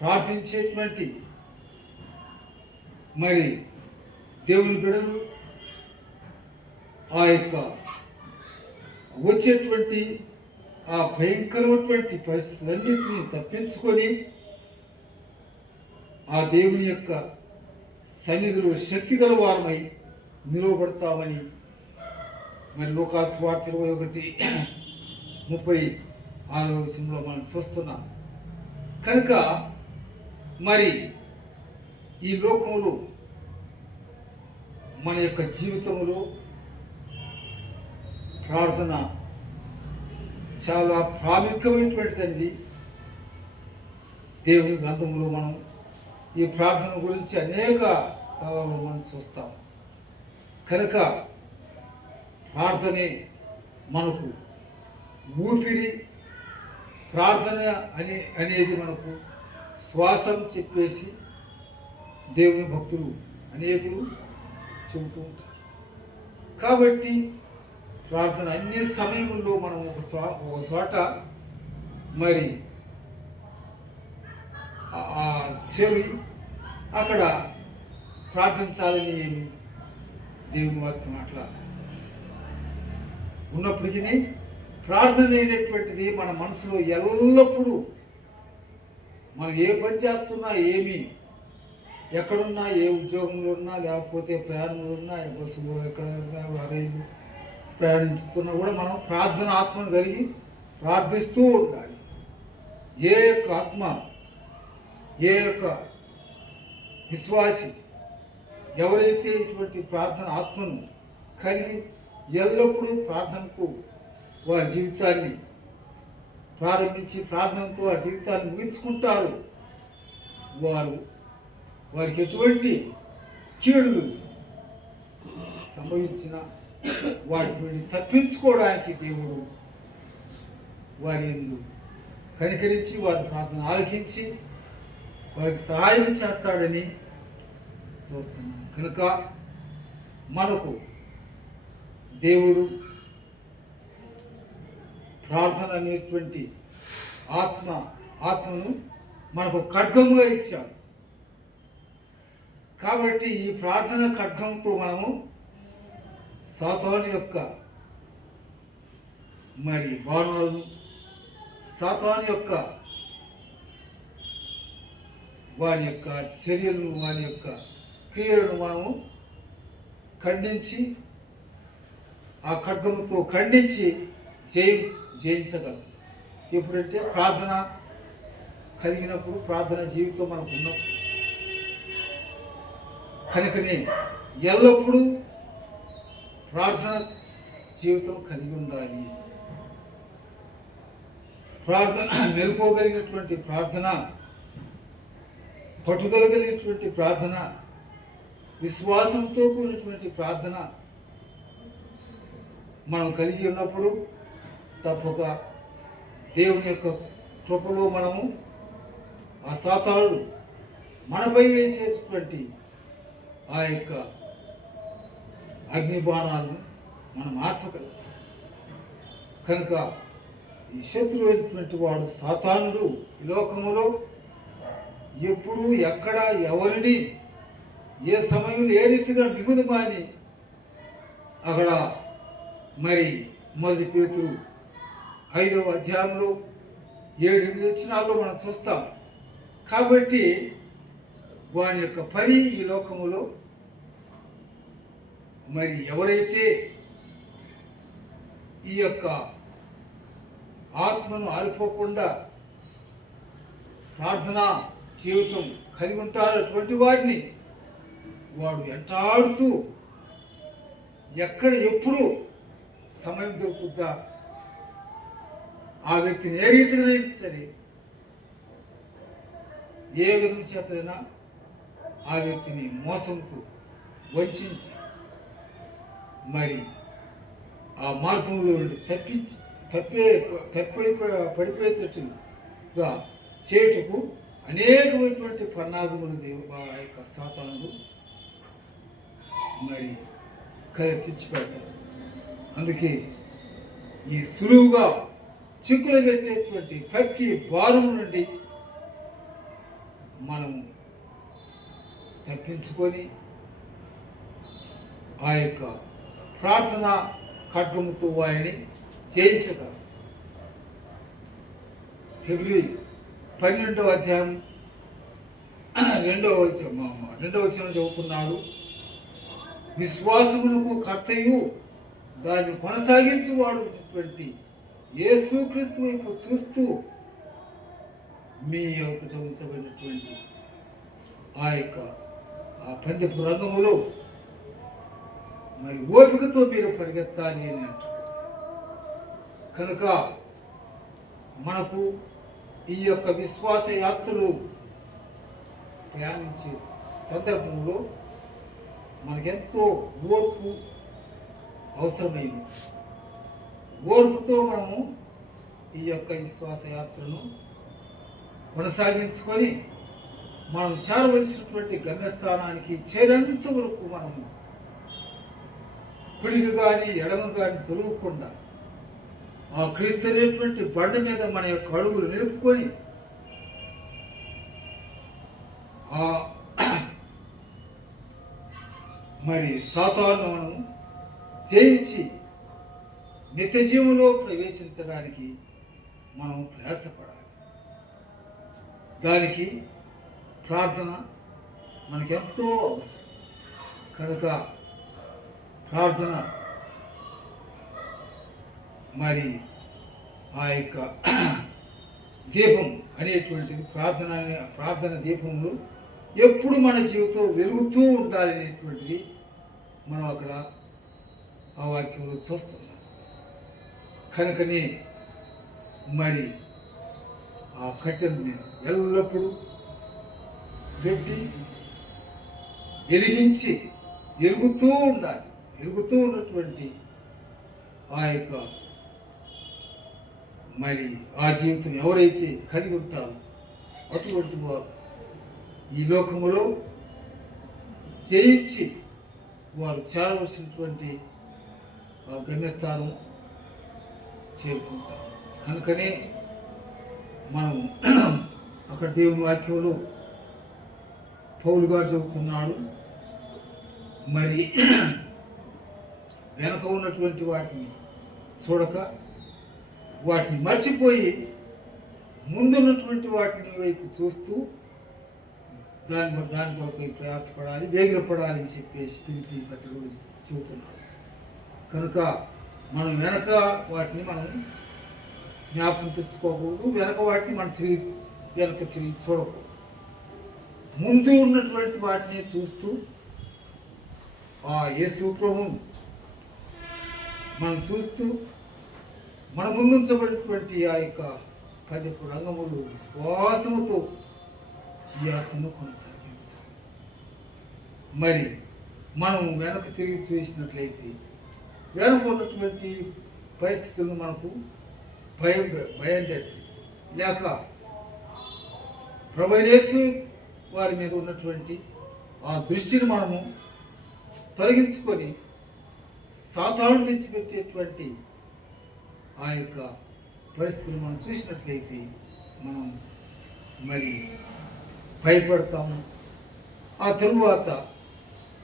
ప్రార్థించేటువంటి మరి దేవుని బిడ్డలు ఆ యొక్క వచ్చేటువంటి ఆ భయంకరమైనటువంటి పరిస్థితులన్నింటినీ తప్పించుకొని ఆ దేవుని యొక్క సన్నిధిలో శక్తి గల వారమై నిలువబడతామని మరి లూకాసు వార్త 21:36 మనం చూస్తున్నాం. కనుక మరి ఈ లోకంలో మన యొక్క జీవితంలో ప్రార్థన చాలా ప్రాముఖ్యమైనటువంటిదండి. దేవుని గ్రంథంలో మనం ఈ ప్రార్థన గురించి అనేక స్థలాల్లో మనం చూస్తాం. కనుక ప్రార్థనే మనకు ఊపిరి, ప్రార్థన అనేది మనకు శ్వాసం చెప్పేసి దేవుని భక్తులు అనేకులు చెబుతూ ఉంటారు. కాబట్టి ప్రార్థన అన్ని సమయంలో మనం ఒక చోట మరి చేరి అక్కడ ప్రార్థించాలని ఏమి దేవుని వాక్యం అట్లా ఉన్నప్పటికీ ప్రార్థన అనేటువంటిది మన మనసులో ఎల్లప్పుడూ మనం ఏ పని చేస్తున్నా, ఎక్కడున్నా, ఏ ఉద్యోగంలో ఉన్నా, లేకపోతే ప్రయాణంలో ఉన్నా, బస్సులో ఎక్కడైనా రైలు ప్రయాణించుతున్నా కూడా మనం ప్రార్థన ఆత్మను కలిగి ప్రార్థిస్తూ ఉండాలి. ఏ యొక్క ఆత్మ, ఏ యొక్క విశ్వాసి ఎవరైతే ఇటువంటి ప్రార్థన ఆత్మను కలిగి ఎల్లప్పుడూ ప్రార్థనకు వారి జీవితాన్ని ప్రారంభించి ప్రార్థనతో వారి జీవితాన్ని ముగించుకుంటారు, వారికి ఎటువంటి కీడులు సంభవించిన వాటి నుండి తప్పించుకోవడానికి దేవుడు వారి యందు కనికరించి వారి ప్రార్థన ఆలకించి వారికి సహాయం చేస్తాడని చూస్తున్నాం. కనుక మనకు దేవుడు ప్రార్థన అనేటువంటి ఆత్మను మనకు ఖడ్గముగా ఇచ్చాడు. కాబట్టి ఈ ప్రార్థన ఖడ్గంతో మనము సాతాను యొక్క మరి బాణాలను, సాతాను యొక్క వాని యొక్క చర్యలను, వాని యొక్క క్రియలను మనము ఖండించి ఆ ఖడ్గముతో ఖండించి జయించగలం. ఎప్పుడంటే ప్రార్థన కలిగినప్పుడు, ప్రార్థన జీవితం మనకు ఉన్నప్పుడు. కనుకనే ఎల్లప్పుడూ ప్రార్థన జీవితం కలిగి ఉండాలి. ప్రార్థన మెలుకోగలిగినటువంటి ప్రార్థన, పట్టుదల కలిగినటువంటి ప్రార్థన, విశ్వాసంతో కూడినటువంటి ప్రార్థన మనం కలిగి ఉన్నప్పుడు తప్పక దేవుని యొక్క కృపలో మనము ఆ సాతానుడు మనపై వేసేటువంటి ఆ యొక్క అగ్నిబాణాలను మనం ఆర్పగలం. కనుక ఈ శత్రువు అయినటువంటి వాడు సాతానుడు ఈ లోకములో ఎప్పుడు ఎక్కడ ఎవరిని ఏ సమయంలో ఏ రీతిగా మిగుదమాని అక్కడ మరి మొదటి పేతురు 5వ అధ్యాయంలో 7-8 వచనాల్లో మనం చూస్తాం. కాబట్టి వాని యొక్క పని ఈ లోకములో మరి ఎవరైతే ఈ యొక్క ఆత్మను ఆరిపోకుండా ప్రార్థనా జీవితం కలిగి ఉంటారో అటువంటి వారిని వాడు వెంటాడుతూ ఎక్కడ ఎప్పుడు సమయం దొరుకుద్దా ఆ వ్యక్తిని ఏ రీతిగా సరే ఏ విధం చేతనైనా ఆ వ్యక్తిని మోసంతో వంచి మరి ఆ మార్గంలో పడిపోయేటట్టుగా చేయుటకు అనేకమైనటువంటి పన్నాగములు ఆ యొక్క సాతానుడు మరి తెచ్చిపెట్టారు. అందుకే ఈ సులువుగా చిక్కులు పెట్టేటువంటి ప్రతి భారం నుండి మనము తప్పించుకొని ఆ యొక్క ప్రార్థన ఖడ్గముతో వారిని జయించగలం. ఫిబ్రవరి 12వ అధ్యాయం 2వ వచనం చదువుతున్నాడు. విశ్వాసమునకు కర్తయు దాన్ని కొనసాగించేవాడుటువంటి యేసుక్రీస్తు వైపు చూస్తూ మీ యొక్క చదువుబడినటువంటి ఆ పందెపు రంగములో మరి ఓపికతో మీరు పరిగెత్తాలి అని అంటారు. కనుక మనకు ఈ యొక్క విశ్వాస యాత్రలు ప్రయాణించే సందర్భంలో మనకెంతో ఓర్పు అవసరమైంది. ఓర్పుతో మనము ఈ యొక్క విశ్వాస యాత్రను కొనసాగించుకొని మనం చేరవలసినటువంటి గమ్యస్థానానికి చేరేంత వరకు మనము కుడికి కానీ ఎడమ కానీ తొలగకుండా ఆ క్రీస్తు అనేటువంటి బండ మీద మన యొక్క అడుగులు నిలుపుకొని మరి సాతాను మనం జయించి నిత్య జీవంలో ప్రవేశించడానికి మనం ప్రయాసపడాలి. దానికి ప్రార్థన మనకెంతో అవసరం. కనుక ప్రార్థన మరి ఆ యొక్క దీపం అనేటువంటిది ప్రార్థన దీపంలో ఎప్పుడు మన జీవితం వెలుగుతూ ఉండాలి అనేటువంటిది మనం అక్కడ ఆ వాక్యంలో చూస్తున్నాం. కనుకనే మరి ఆ కట్టెల మీద ఎల్లప్పుడూ పెట్టి వెలిగించి ఎలుగుతూ ఉండాలి. ఎలుగుతూ ఉన్నటువంటి ఆ యొక్క మరి ఆ జీవితం ఎవరైతే కలిగి ఉంటారో అటువంటి వారు ఈ లోకములో జయించి వారు చేరవలసినటువంటి ఆ గమ్యస్థానం చేరుకుంటారు. కనుకనే మనము అక్కడ దేవుని వాక్యంలో పౌలు గారు చెబుతున్నాడు, మరి వెనక ఉన్నటువంటి వాటిని చూడక వాటిని మర్చిపోయి ముందున్నటువంటి వాటిని వైపు చూస్తూ దాని కొరకు ప్రయాసపడాలి, వేగిరపడాలి అని చెప్పేసి ఫిలిప్పీ పత్రికలో చెబుతున్నాడు. కనుక మనం వెనక వాటిని మనం జ్ఞాపకం తెచ్చుకోకూడదు, వెనక వాటిని మనం వెనక తిరిగి చూడకూడదు. ముందు ఉన్నటువంటి వాటిని చూస్తూ ఆ యేసు ప్రభువును మనం చూస్తూ మన ముందుంచబడినటువంటి ఆ యొక్క పదపు రంగములు విశ్వాసముతో ఈ యాత్రను కొనసాగించాలి. మరి మనం వెనక తిరిగి చూసినట్లయితే వెనక ఉన్నటువంటి పరిస్థితులను మనకు భయం తెస్తాయి. లేక ప్రభువైన యేసు వారి మీద ఉన్నటువంటి ఆ దృష్టిని మనము తొలగించుకొని సాతాను తెచ్చిపెట్టేటువంటి ఆ యొక్క పరిస్థితులు మనం చూసినట్లయితే మనం మరి భయపడతాము. ఆ తరువాత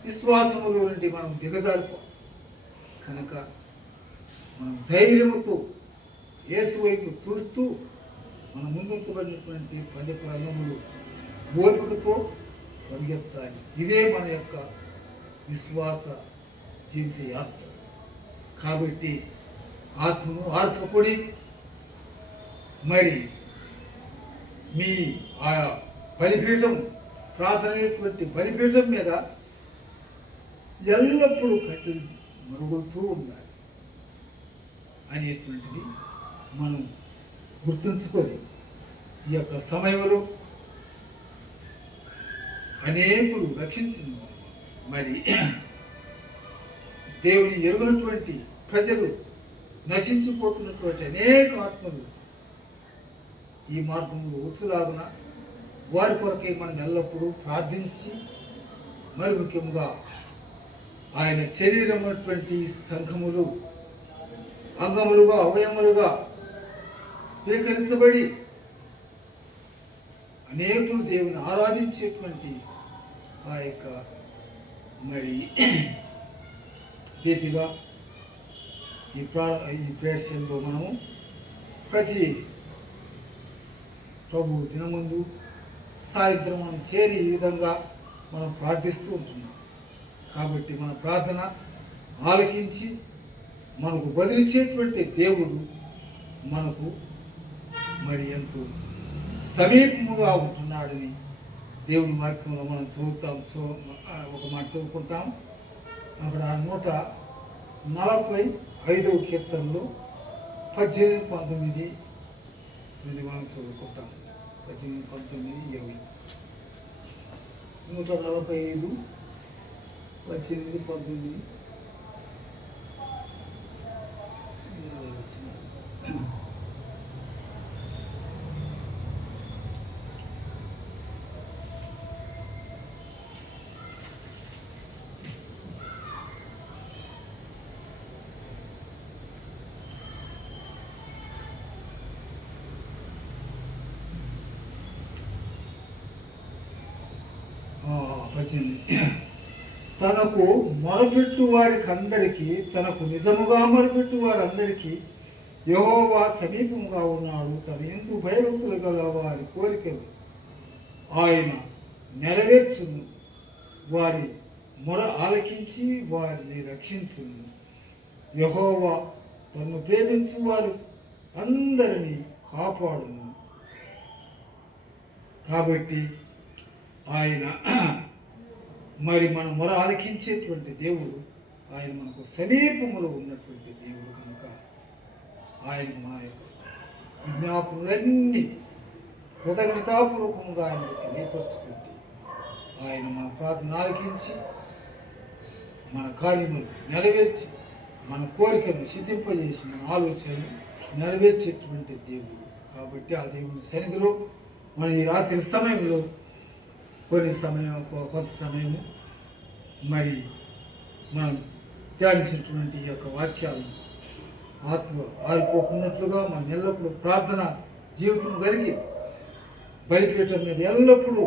విశ్వాసములో నుండి మనం దిగజారిపో కనుక మనం ధైర్యముతో యేసు వైపు చూస్తూ మన ముందుంచబడినటువంటి పందెపు రంగములు ఓపికతో పరిగెత్తాలి. ఇదే మన యొక్క విశ్వాస జీవిత యాత్ర. కాబట్టి ఆత్మను ఆర్పకుడి, మరి మీ ఆ బలిపీఠం ప్రార్థనటువంటి బలిపీఠం మీద ఎల్లప్పుడూ కట్టెలు మరుగుతూ ఉండాలి అనేటువంటిది మనం గుర్తుంచుకొని ఈ యొక్క సమయంలో అనేకులు మరి దేవుని ఎరుగనటువంటి ప్రజలు నశించిపోతున్నటువంటి అనేక ఆత్మలు ఈ మార్గంలో వచ్చులాగున వారి కొరకై మనం ఎల్లప్పుడూ ప్రార్థించి, మరి ముఖ్యంగా ఆయన శరీరం అటువంటి సంఘములు అంగములుగా అవయములుగా స్వీకరించబడి అనేకులు దేవుని ఆరాధించేటువంటి ఆ యొక్క మరి రీతిగా ఈ ప్రేక్షల్లో మనము ప్రతి ప్రభు దినమందు సాయంత్రం మనం చేరి ఈ విధంగా మనం ప్రార్థిస్తూ ఉంటున్నాం. కాబట్టి మన ప్రార్థన ఆలకించి మనకు బదిలిచేటువంటి దేవుడు మనకు మరి ఎంతో సమీపముగా ఉంటున్నాడని దేవుని వాక్యంలో మనం చదువుతాం. ఒక మాట చదువుకుంటాం. అక్కడ 145వ కీర్తనలో 18, 19 మనం చదువుకుంటాం. 18, 19, 20. 145, 18, 19, 20 వచ్చినారు. తనకు మొరపెట్టు వారికి అందరికీ, తనకు నిజముగా మొరపెట్టు వారందరికీ యెహోవా సమీపముగా ఉన్నాడు. తన యందు భయభక్తులు గల వారి కోరికలు ఆయన నెరవేర్చును. వారి మొర ఆలకించి వారిని రక్షించును. యెహోవా తనను ప్రేమించు వారు అందరినీ కాపాడును. కాబట్టి ఆయన మరి మన మొర ఆలకించేటువంటి దేవుడు, ఆయన మనకు సమీపములో ఉన్నటువంటి దేవుడు కనుక ఆయనకు మన యొక్క విజ్ఞాపనలన్నీ కృతజ్ఞతాపూర్వకంగా ఆయనకు తెలియపరచుకుంటే ఆయన మన ప్రార్థన ఆలకించి మన కార్యములు నెరవేర్చి మన కోరికలను సిద్ధింపజేసి మన ఆలోచనలు నెరవేర్చేటువంటి దేవుడు. కాబట్టి ఆ దేవుని సన్నిధిలో మనం ఈ రాత్రి సమయంలో కొంత సమయము మరి మనం ధ్యానించినటువంటి ఈ యొక్క వాక్యాలు ఆత్మ ఆరిపోకున్నట్లుగా మనం ఎల్లప్పుడూ ప్రార్థన జీవితం కలిగి బలిపీఠం మీద ఎల్లప్పుడూ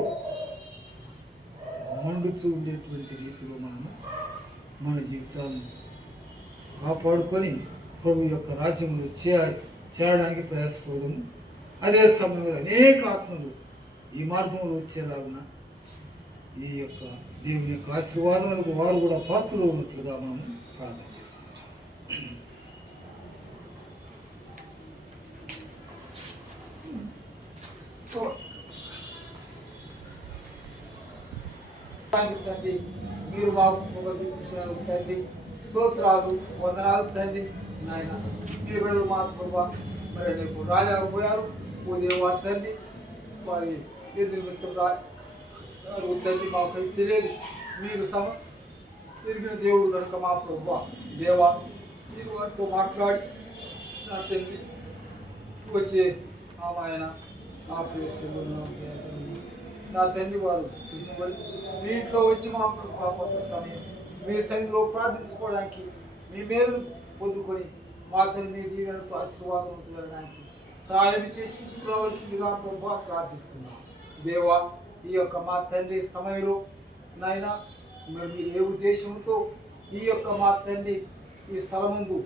మండుచూ ఉండేటువంటి రీతిలో మనము మన జీవితాలను కాపాడుకొని ప్రభు యొక్క రాజ్యంలో చేరడానికి ప్రయాసపడము. అదే సమయంలో అనేక ఆత్మలు ఈ మార్గంలో వచ్చేలాగున ఈ యొక్క దేవుని యొక్క ఆశీర్వాదములకు వారు కూడా పాత్రలు ఉన్నట్లుగా మనం ప్రార్థన చేసుకుంటాం. తండ్రి, మీరు మాకు చూపించిన తండ్రి స్తోత్రాలు, వందనాలు తండ్రి. నాయన మీ బిడ్డలు మాకు ప్రభా మరి రేపు రాలేకపోయారు. ఓ దేవా తండ్రి, వారి ఎదురు మిత్రులు తండ్రి మాకు తెలియదు. మీరు తిరిగిన దేవుడు కనుక మా ప్రభా దేవా మీరు వారితో మాట్లాడి నా తండ్రి వచ్చే ఆయన నా ప్రియస్తులు నా తండ్రి వారు తీసుకొని మీ ఇంట్లో వచ్చి మా కొంత సమయం మీ సన్నిధిలో ప్రార్థించుకోవడానికి మీ మేలు పొందుకొని మా తండ్రి మీ దీవెనతో ఆశీర్వాదంతో వెళ్ళడానికి సహాయం చేసి తీసుకురావాల్సిందిగా ప్రభా ప్రార్థిస్తున్నాం. దేవా, ఈ యొక్క మా తండ్రి సమయంలో నాయన మరి మీరు ఏ ఉద్దేశంతో ఈ యొక్క మా తండ్రి ఈ స్థలమందు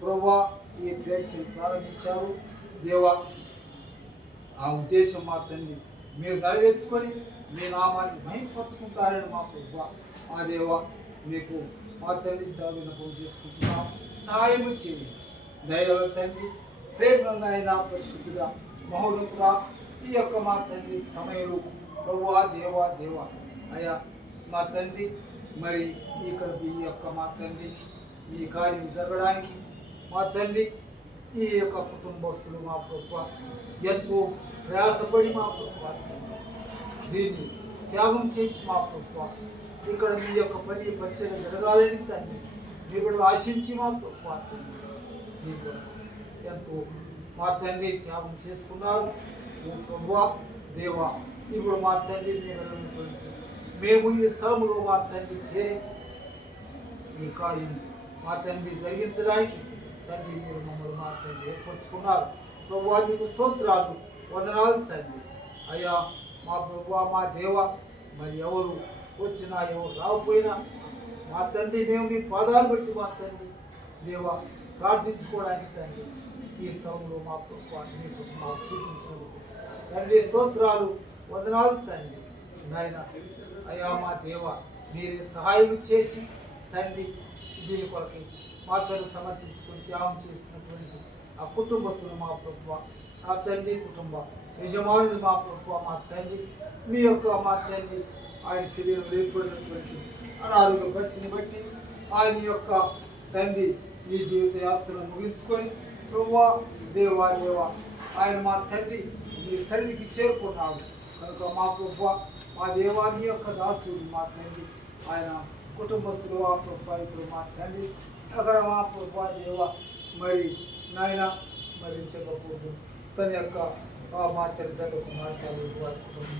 ప్రభా ఈ ప్లేస్ ప్రారంభించారు దేవా, ఆ ఉద్దేశం మా తండ్రి మీరు నెరవేర్చుకొని మీ నామాన్ని మహిమపరుచుకుంటారని మా ప్రభా మా దేవా మీకు మా తండ్రి సేవ విన్నపం చేసుకుంటున్నాం. సహాయం చేయండి దయగల తండ్రి, ప్రేమలైన పరిశుద్ధుడా మహోన్నతుడా, ఈ యొక్క మా తండ్రి సమయంలో ప్రభువా దేవా దేవా అయ్యా మా తండ్రి మరి ఇక్కడ ఈ యొక్క మా తండ్రి మీ కార్యం జరగడానికి మా తండ్రి ఈ యొక్క కుటుంబస్తులు మా ప్రభువా ఎంతో ప్రయాసపడి మా ప్రభువా తండ్రి దీన్ని త్యాగం చేసి మా ప్రభువా ఇక్కడ మీ యొక్క పని పరిచయం జరగాలని తండ్రి మీ కూడా ఆశించి మా ప్రభువా తండ్రి మీ కూడా ఎంతో మా తండ్రి త్యాగం చేసుకున్నారు. ఓ ప్రభువా దేవా, ఇప్పుడు మా తండ్రి మేము ఈ స్థలంలో మా తండ్రి చేరి ఈ కార్యం మా తండ్రి జరిగించడానికి తండ్రి మీరు మమ్మల్ని మా తండ్రి ఏర్పరచుకున్నారు. ప్రభువా మీకు స్తోత్రాలు వందనాలు తండ్రి. అయ్యా మా ప్రభువా మా దేవ, మరి ఎవరు వచ్చినా ఎవరు రాకపోయినా మా తండ్రి మేము మీ పాదాలు బట్టి మా తండ్రి దేవ ప్రార్థించుకోవడానికి తండ్రి ఈ స్థలంలో మా ప్రభువా మీకు మాకు చూపించినందుకు తండ్రి స్తోత్రాలు వందనాలు తండ్రి. నాయన అయ్యా మా దేవ, మీరే సహాయం చేసి తండ్రి దీని కొరకి మా తండ్రి సమర్పించుకొని త్యాగం చేసినటువంటి ఆ కుటుంబస్తులు మా ప్రభువా ఆ తండ్రి కుటుంబ యజమానులు మా ప్రభువా మా తండ్రి మీ యొక్క మా తండ్రి ఆయన శరీరం ఏర్పడినటువంటి అనారోగ్య పరిస్థితిని బట్టి ఆయన యొక్క తండ్రి మీ జీవిత యాత్రను ముగించుకొని ప్రభువా దేవా దేవా ఆయన మా తండ్రి మీ సన్నిధికి చేరుకున్నాడు కనుక మా ప్రభువా మా దేవా మీ యొక్క దాసుడు మా తండ్రి ఆయన కుటుంబస్తులు ఆ ప్రభువా ఇప్పుడు మా తండ్రి అక్కడ మా ప్రభువా దేవా మరి నాయన మరి చెప్పకూడదు తన యొక్క మా తండ్రి పెద్ద కుమార్తె వారి కుటుంబం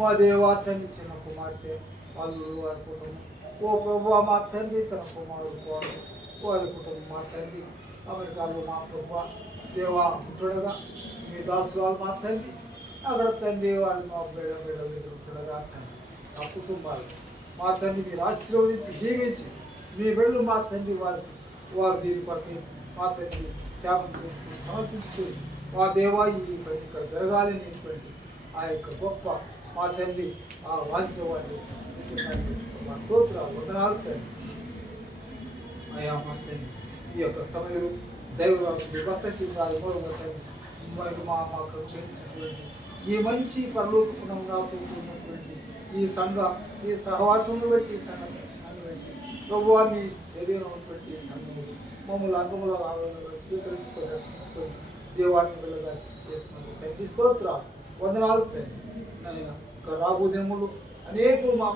మా దేవా తండ్రి చిన్న కుమార్తె వాళ్ళు వారి కుటుంబం ఓ ప్రభువా మా తండ్రి తన కుమారుడు వారి కుటుంబం మా తండ్రి అమెరికాలో మా ప్రభువా దేవా ఉంటుండగా మీ దాసులు మా తండ్రి అక్కడ తండ్రి వాళ్ళు మా బిడ్డలు ఎదురుతుండగా ఆ కుటుంబాలు మా తండ్రి మీరు ఆశీర్వదించి దీవించి మీ బిడ్డలు మా తండ్రి వారు దీని కొరకు మా తండ్రి త్యాగం చేసుకుని సమర్పించుకుని మా దేవా ఈ పని ఇక్కడ జరగాలనేటువంటి ఆ యొక్క గొప్ప మా తండ్రి ఆ వాంచేవాళ్ళు మా స్తోత్రాలు వందనాలు తండ్రి. అయా మా తండ్రి ఈ యొక్క సమయంలో దైవరాజు భక్త శివరాలు మరి మాకు పెంచినటువంటి ఈ మంచి పరలోకపుణంగా కూడుకున్నటువంటి ఈ ఈ సహవాసమును బట్టి ఈ సంఘ దర్శనాన్ని బట్టి ప్రభువా మీ శరీరమైనటువంటి సంఘములు మమ్మల్ని అంగముల స్వీకరించుకొని రక్షించుకొని దేవాన్ని పిల్లగా చేసుకుని తండ్రి స్తోత్రాలు వందనాలు తండ్రి. నాయన ఇంకా రాబోదేములు అనేకులు మా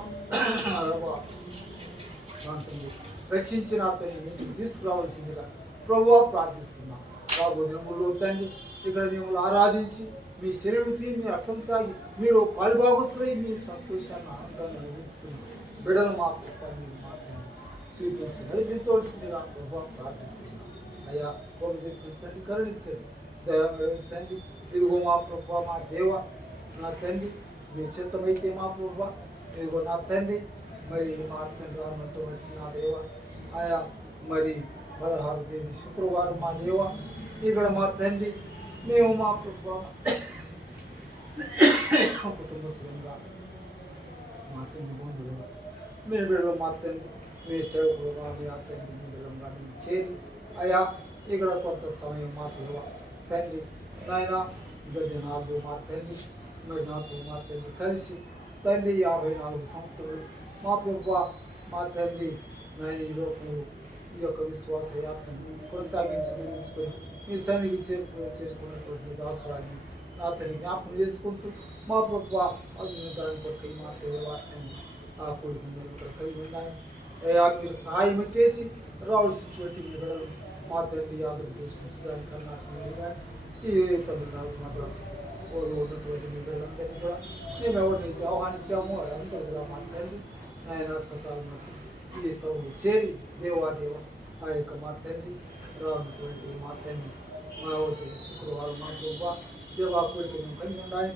రక్షించిన అతన్ని తీసుకురావాల్సిందిగా ప్రభువా ప్రార్థిస్తున్నాం. రాబోదేములు తండ్రి ఇక్కడ మిమ్మల్ని ఆరాధించి మీ శరీరం మీ అర్థం తాగి మీరు పాలుభాగస్తులై మీ సంతోషాన్ని ఆనందాన్ని అనుభవించుకుని బిడలు మా మీరు మాత్రమే చూపించి నడిపించవలసిందిగా ప్రభావం ప్రార్థిస్తున్నాం. అయ్యా ప్రభు చూపించండి, కరుణించండి, దయా తండ్రి. ఇదిగో మా ప్రభా మా దేవ నా తండ్రి మీ చిత్తమైతే మా ప్రభా ఇదిగో నా తండ్రి మరి మా తండ్రి రానటువంటి నా దేవ ఆయా మరి 16వ తేదీ శుక్రవారం మా దేవ ఇక్కడ మా తండ్రి మేము మా ప్రభా కుటుంబస్తులుగా మా తండ్రి బంధువులుగా మీ బిడ్డలు మా తండ్రి మీ సేవకులుగా మీ ఆ తండ్రి మీ బిడ్డలుగా మేము చేరి అయా ఇక్కడ కొంత సమయం మా దేవ తండ్రి నాయన గడ్డి 4 మా తండ్రి మరి 4 మా తండ్రి కలిసి తండ్రి 54 సంవత్సరాలు మా ప్రభా మా తండ్రి నాయన ఈ లోకంలో ఈ యొక్క విశ్వాస యాత్రను కొనసాగించుకొని మీ సన్నిధికి చేసుకున్నటువంటి దాసురాన్ని నా తండ్రి జ్ఞాపకం చేసుకుంటూ మా ప్రభా దాని కొరకు మా దేవాన్ని ఆ కొడుకు ఇక్కడ కలిగి ఉండాలి. మీరు సహాయం చేసి రావాల్సినటువంటి మీ బిడ్డలు మా తండ్రి ఆంధ్రప్రదేశ్ నుంచి కానీ కర్ణాటక కానీ ఈ తమిళనాడు మద్రాసు ఉన్నటువంటి మీ బిడ్డలందరినీ కూడా మేము ఎవరినైతే ఆహ్వానించామో వారందరూ కూడా మా తండ్రి నాయన సకాలంలో ఈ స్థలంలో చేరి దేవాదేవ ఆ యొక్క మా తండ్రి రానటువంటి మా తండ్రి మా వచ్చే శుక్రవారం మా దేవా కోరిక మేము కలిగి ఉండాలి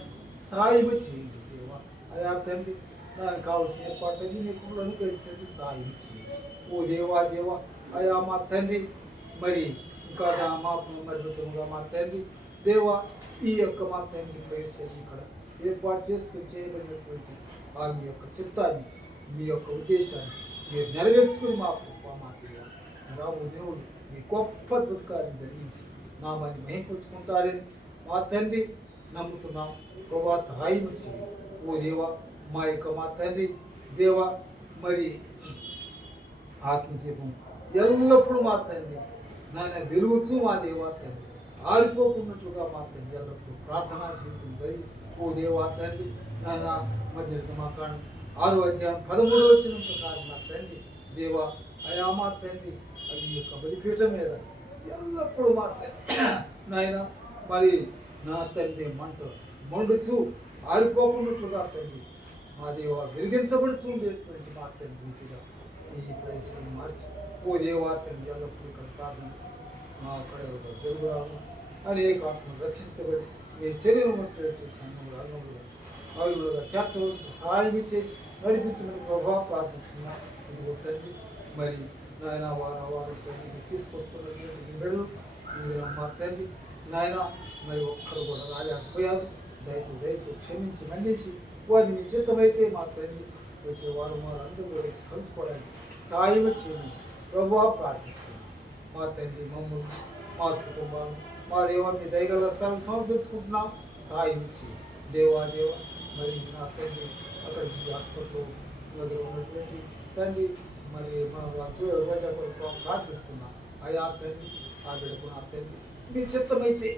సాయం చేయండి దేవా అయా తండ్రి దానికి కావాల్సిన ఏర్పాట్లన్నీ మీకు అనుకరించండి సాయం చేయండి ఓ దేవా దేవా అయా మా తండ్రి మరి ఇంకా మా మరి ముఖ్యంగా మా తండ్రి దేవా ఈ యొక్క మా తండ్రి ప్రవేశం ఇక్కడ ఏర్పాటు చేసుకుని చేయబడినటువంటి ఆ మీ యొక్క చిత్తాన్ని మీ యొక్క ఉద్దేశాన్ని మీరు నెరవేర్చుకుని మా దేవ రాబో దేవుడు మీ గొప్ప అద్భుతకార్యం జరిగించి నామాన్ని మహింపుచ్చుకుంటారని మా తండ్రి నమ్ముతున్నాం ప్రభా సహాయం చేయండి ఓ దేవా మా యొక్క మా తండ్రి దేవ మరి ఆత్మదీపం ఎల్లప్పుడూ మా తండ్రి నాయన వెలుగుచూ మా దేవా తండ్రి ఆరిపోకున్నట్లుగా మా తండ్రి ఎల్లప్పుడూ ప్రార్థనా జీవితం కలిగి ఓ దేవా తండ్రి నాయన మధ్య మా కాండ 6వ అధ్యాయం 13వ వచనం ప్రకారం మా తండ్రి దేవా అయా మా తండ్రి ఈ యొక్క బలిపీఠం మీద ఎల్లప్పుడూ మా తండ్రి నాయన మరి నా తండ్రి మండుచూ ఆరిపోకున్నట్లుగా తండ్రి మా దేవ వెలిగించబడుతూ ఉండేటువంటి మా తండ్రి రీతిగా ఈ ప్రదేశాన్ని మార్చి ఓ దేవా తండ్రి ఎల్లప్పుడూ ఇక్కడ ప్రార్థన అక్కడ జరుగురాము అనేక ఆత్మలు రక్షించబడి మీ శరీరం ఉన్నటువంటి సంఘంలో రంగంలో ఆయువులుగా చేర్చబడి సహాయం చేసి నడిపించమని ప్రభావ ప్రార్థిస్తున్నా ఇదిగో తండ్రి మరి నాయన వారు తండ్రి తీసుకొస్తున్నటువంటి బిడ్డలు ఇది మా తండ్రి నాయన మరి ఒక్కరు కూడా రాలేకపోయారు దయతో క్షమించి మన్నించి వారిని మీ చిత్తమైతే మా తండ్రి వచ్చే వారు అందరూ కూడా వచ్చి కలుసుకోవడానికి సాయం చేయమని ప్రభావ ప్రార్థిస్తున్నాం మా తండ్రి మమ్మల్ని మా కుటుంబాలు మా దేవా మీ దయగల స్థానం సమర్పించుకుంటున్నాం సాయం ఇచ్చి దేవా మరి నా తండ్రి అక్కడ హాస్పిటల్లో దగ్గర ఉన్నటువంటి తండ్రి మరి మనం రోజా కొరకు ప్రార్థిస్తున్నాం అయ్యా తండ్రి ఆ బిడ్డకు నా తండ్రి మీ చిత్తమైతే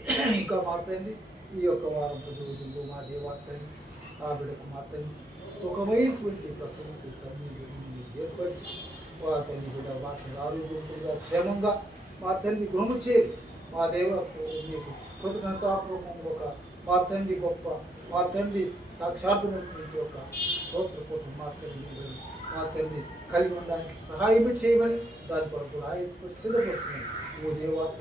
ఇంకా మా తండ్రి ఈ యొక్క వారం 10 రోజుల్లో మా దేవా తండ్రి ఆ బిడ్డకు మా తండ్రి సుఖమైనటువంటి ప్రసన్నత తల్లి ఏర్పరిచి మా తండ్రి బిడ్డ మా తండ్రి ఆరోగ్యంగా క్షేమంగా మా తండ్రి గృహము చేరి మా దేవ మీకు కృతజ్ఞతాపూర్వకంగా ఒక మా తండ్రి గొప్ప మా తండ్రి సాక్షాత్మైనటువంటి ఒక స్తోత్రపూర్వం మా తండ్రి కలిగి ఉండడానికి సహాయం చేయమని దాని కొరకు కూడా ఆయన సిద్ధపరచమని ఓ దేవాత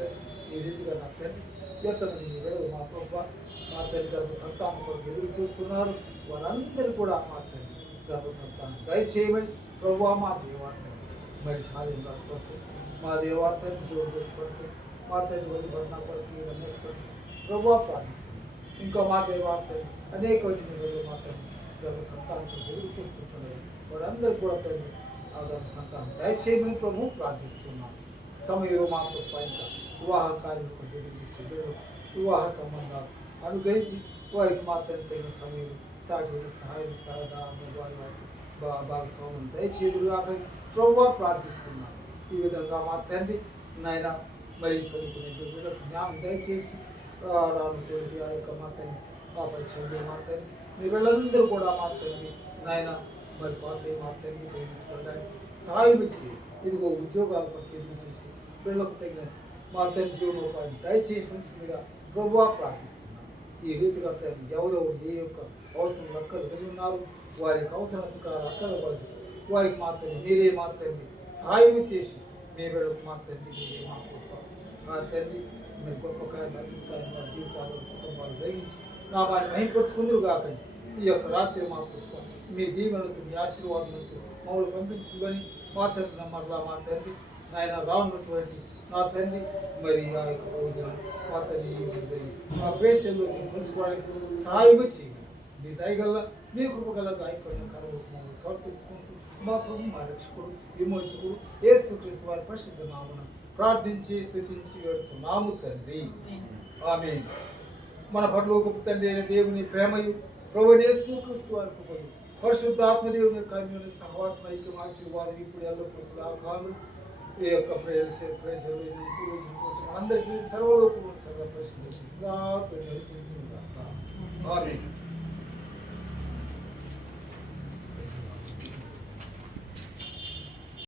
ఈ రీతిగా నా తండ్రి ఎంతమంది మీ విడదు మా ప్రభావ మా తండ్రి గర్భ సంతానం కొరకు ఎదురు చూస్తున్నారు వారందరూ కూడా మా తండ్రి గర్భ సంతానం దయచేయమని ప్రభావ మా దేవాత మరి శాలీం రాజు కొరకు మా దేవాత జోడు కొరకు మా తండ్రి వల్లి భట్న కొరకు రమేష్ కొరకు ప్రభావ ప్రార్థిస్తుంది ఇంకా మా దేవాత అనేక విధులు మా తండ్రి గర్భ సంతానం కొరకు ఎదురు చూస్తుంటున్నారు వారందరూ కూడా తండ్రి ఆ గర్భ సంతానం దయచేయమని ప్రభు ప్రార్థిస్తున్నాం సమయంలో మా గొప్ప ఇంకా వివాహ కార్యక్రమం తెలియజేసి వివాహ సంబంధాలు అనుగ్రహించి వారికి మా తండ్రి తగిన సమయం సాక్షులు సహాయం సరదా వారికి భాగస్వాములు దయచేదులు ఆకలి ప్రభు ప్రార్థిస్తున్నాం ఈ విధంగా మా తండ్రి నాయన మరి చదువుకునే బిడ్డలకు జ్ఞానం దయచేసి రానుటువంటి ఆ యొక్క మా తండ్రి మా పరీక్షల్లో మా తండ్రి మీ వీళ్ళందరూ కూడా మా తండ్రి నాయన మరి పాస్ అయ్యి మా తండ్రి ప్రేమించుకోవడానికి సహాయం ఇచ్చి ఇదిగో ఉద్యోగాల పట్ల ఎదురు చూసి వీళ్ళకు తగిన మా తండ్రి జీవనోపాధి దయచేయవలసిందిగా ప్రభువా ప్రార్థిస్తున్నాం ఈ రీతిగా తండ్రి ఎవరెవరు ఏ యొక్క అవసరం అక్కలు కలిగి ఉన్నారు వారి యొక్క అవసరం ప్రకారం అక్కల పడుతుంది వారికి మా తండ్రి మీరే మా తండ్రి సహాయం చేసి మీ వీళ్ళకు మా తండ్రి మీరే మా గొప్ప మా తండ్రి మరి గొప్ప కార్యం మా జీవితాలు కుటుంబాలు జరిగించి నా వారిని మహింపరుచుకుందరు కాకండి ఈ యొక్క రాత్రి మా గొప్ప మీ దీవెనలతో మీ ఆశీర్వాదాలతో మమ్మల్ని పంపించుకొని మా తండ్రి మరలా మా తండ్రి నాయన రానున్నటువంటి నా తండ్రి మరి ఆ యొక్క ప్రభుత్వం మా తండ్రి మా ప్రేక్షల్లో మేము కలుసుకోవడానికి సహాయం చేయండి మీ దయగల్ల మీ కృపగల గాయపడిన కరువు మమ్మల్ని సమర్పించుకుంటూ మా ప్రభు మా రక్షకుడు విమోచకుడు యేసుక్రీస్తు వారి పరిశుద్ధ నామమున ప్రార్థించి స్తుతించి వేడుచున్నాము తండ్రి ఆమేన్. మన పరలోకపు తండ్రి అయిన దేవుని ప్రేమయు ప్రభువైన యేసుక్రీస్తు వారి కృపయు పరిశుద్ధ ఆత్మదేవుని కన్యుని సహవాస ఐక్యం ఆశీర్వాదం ఇప్పుడు ఎల్లప్పుడూ సదాకాలం ఈ యొక్క ప్రేయర్లు మనందరికీ సర్వలోకము సర్వ పరిశుద్ధ సదా నడిపించును గాక. ఆమేన్.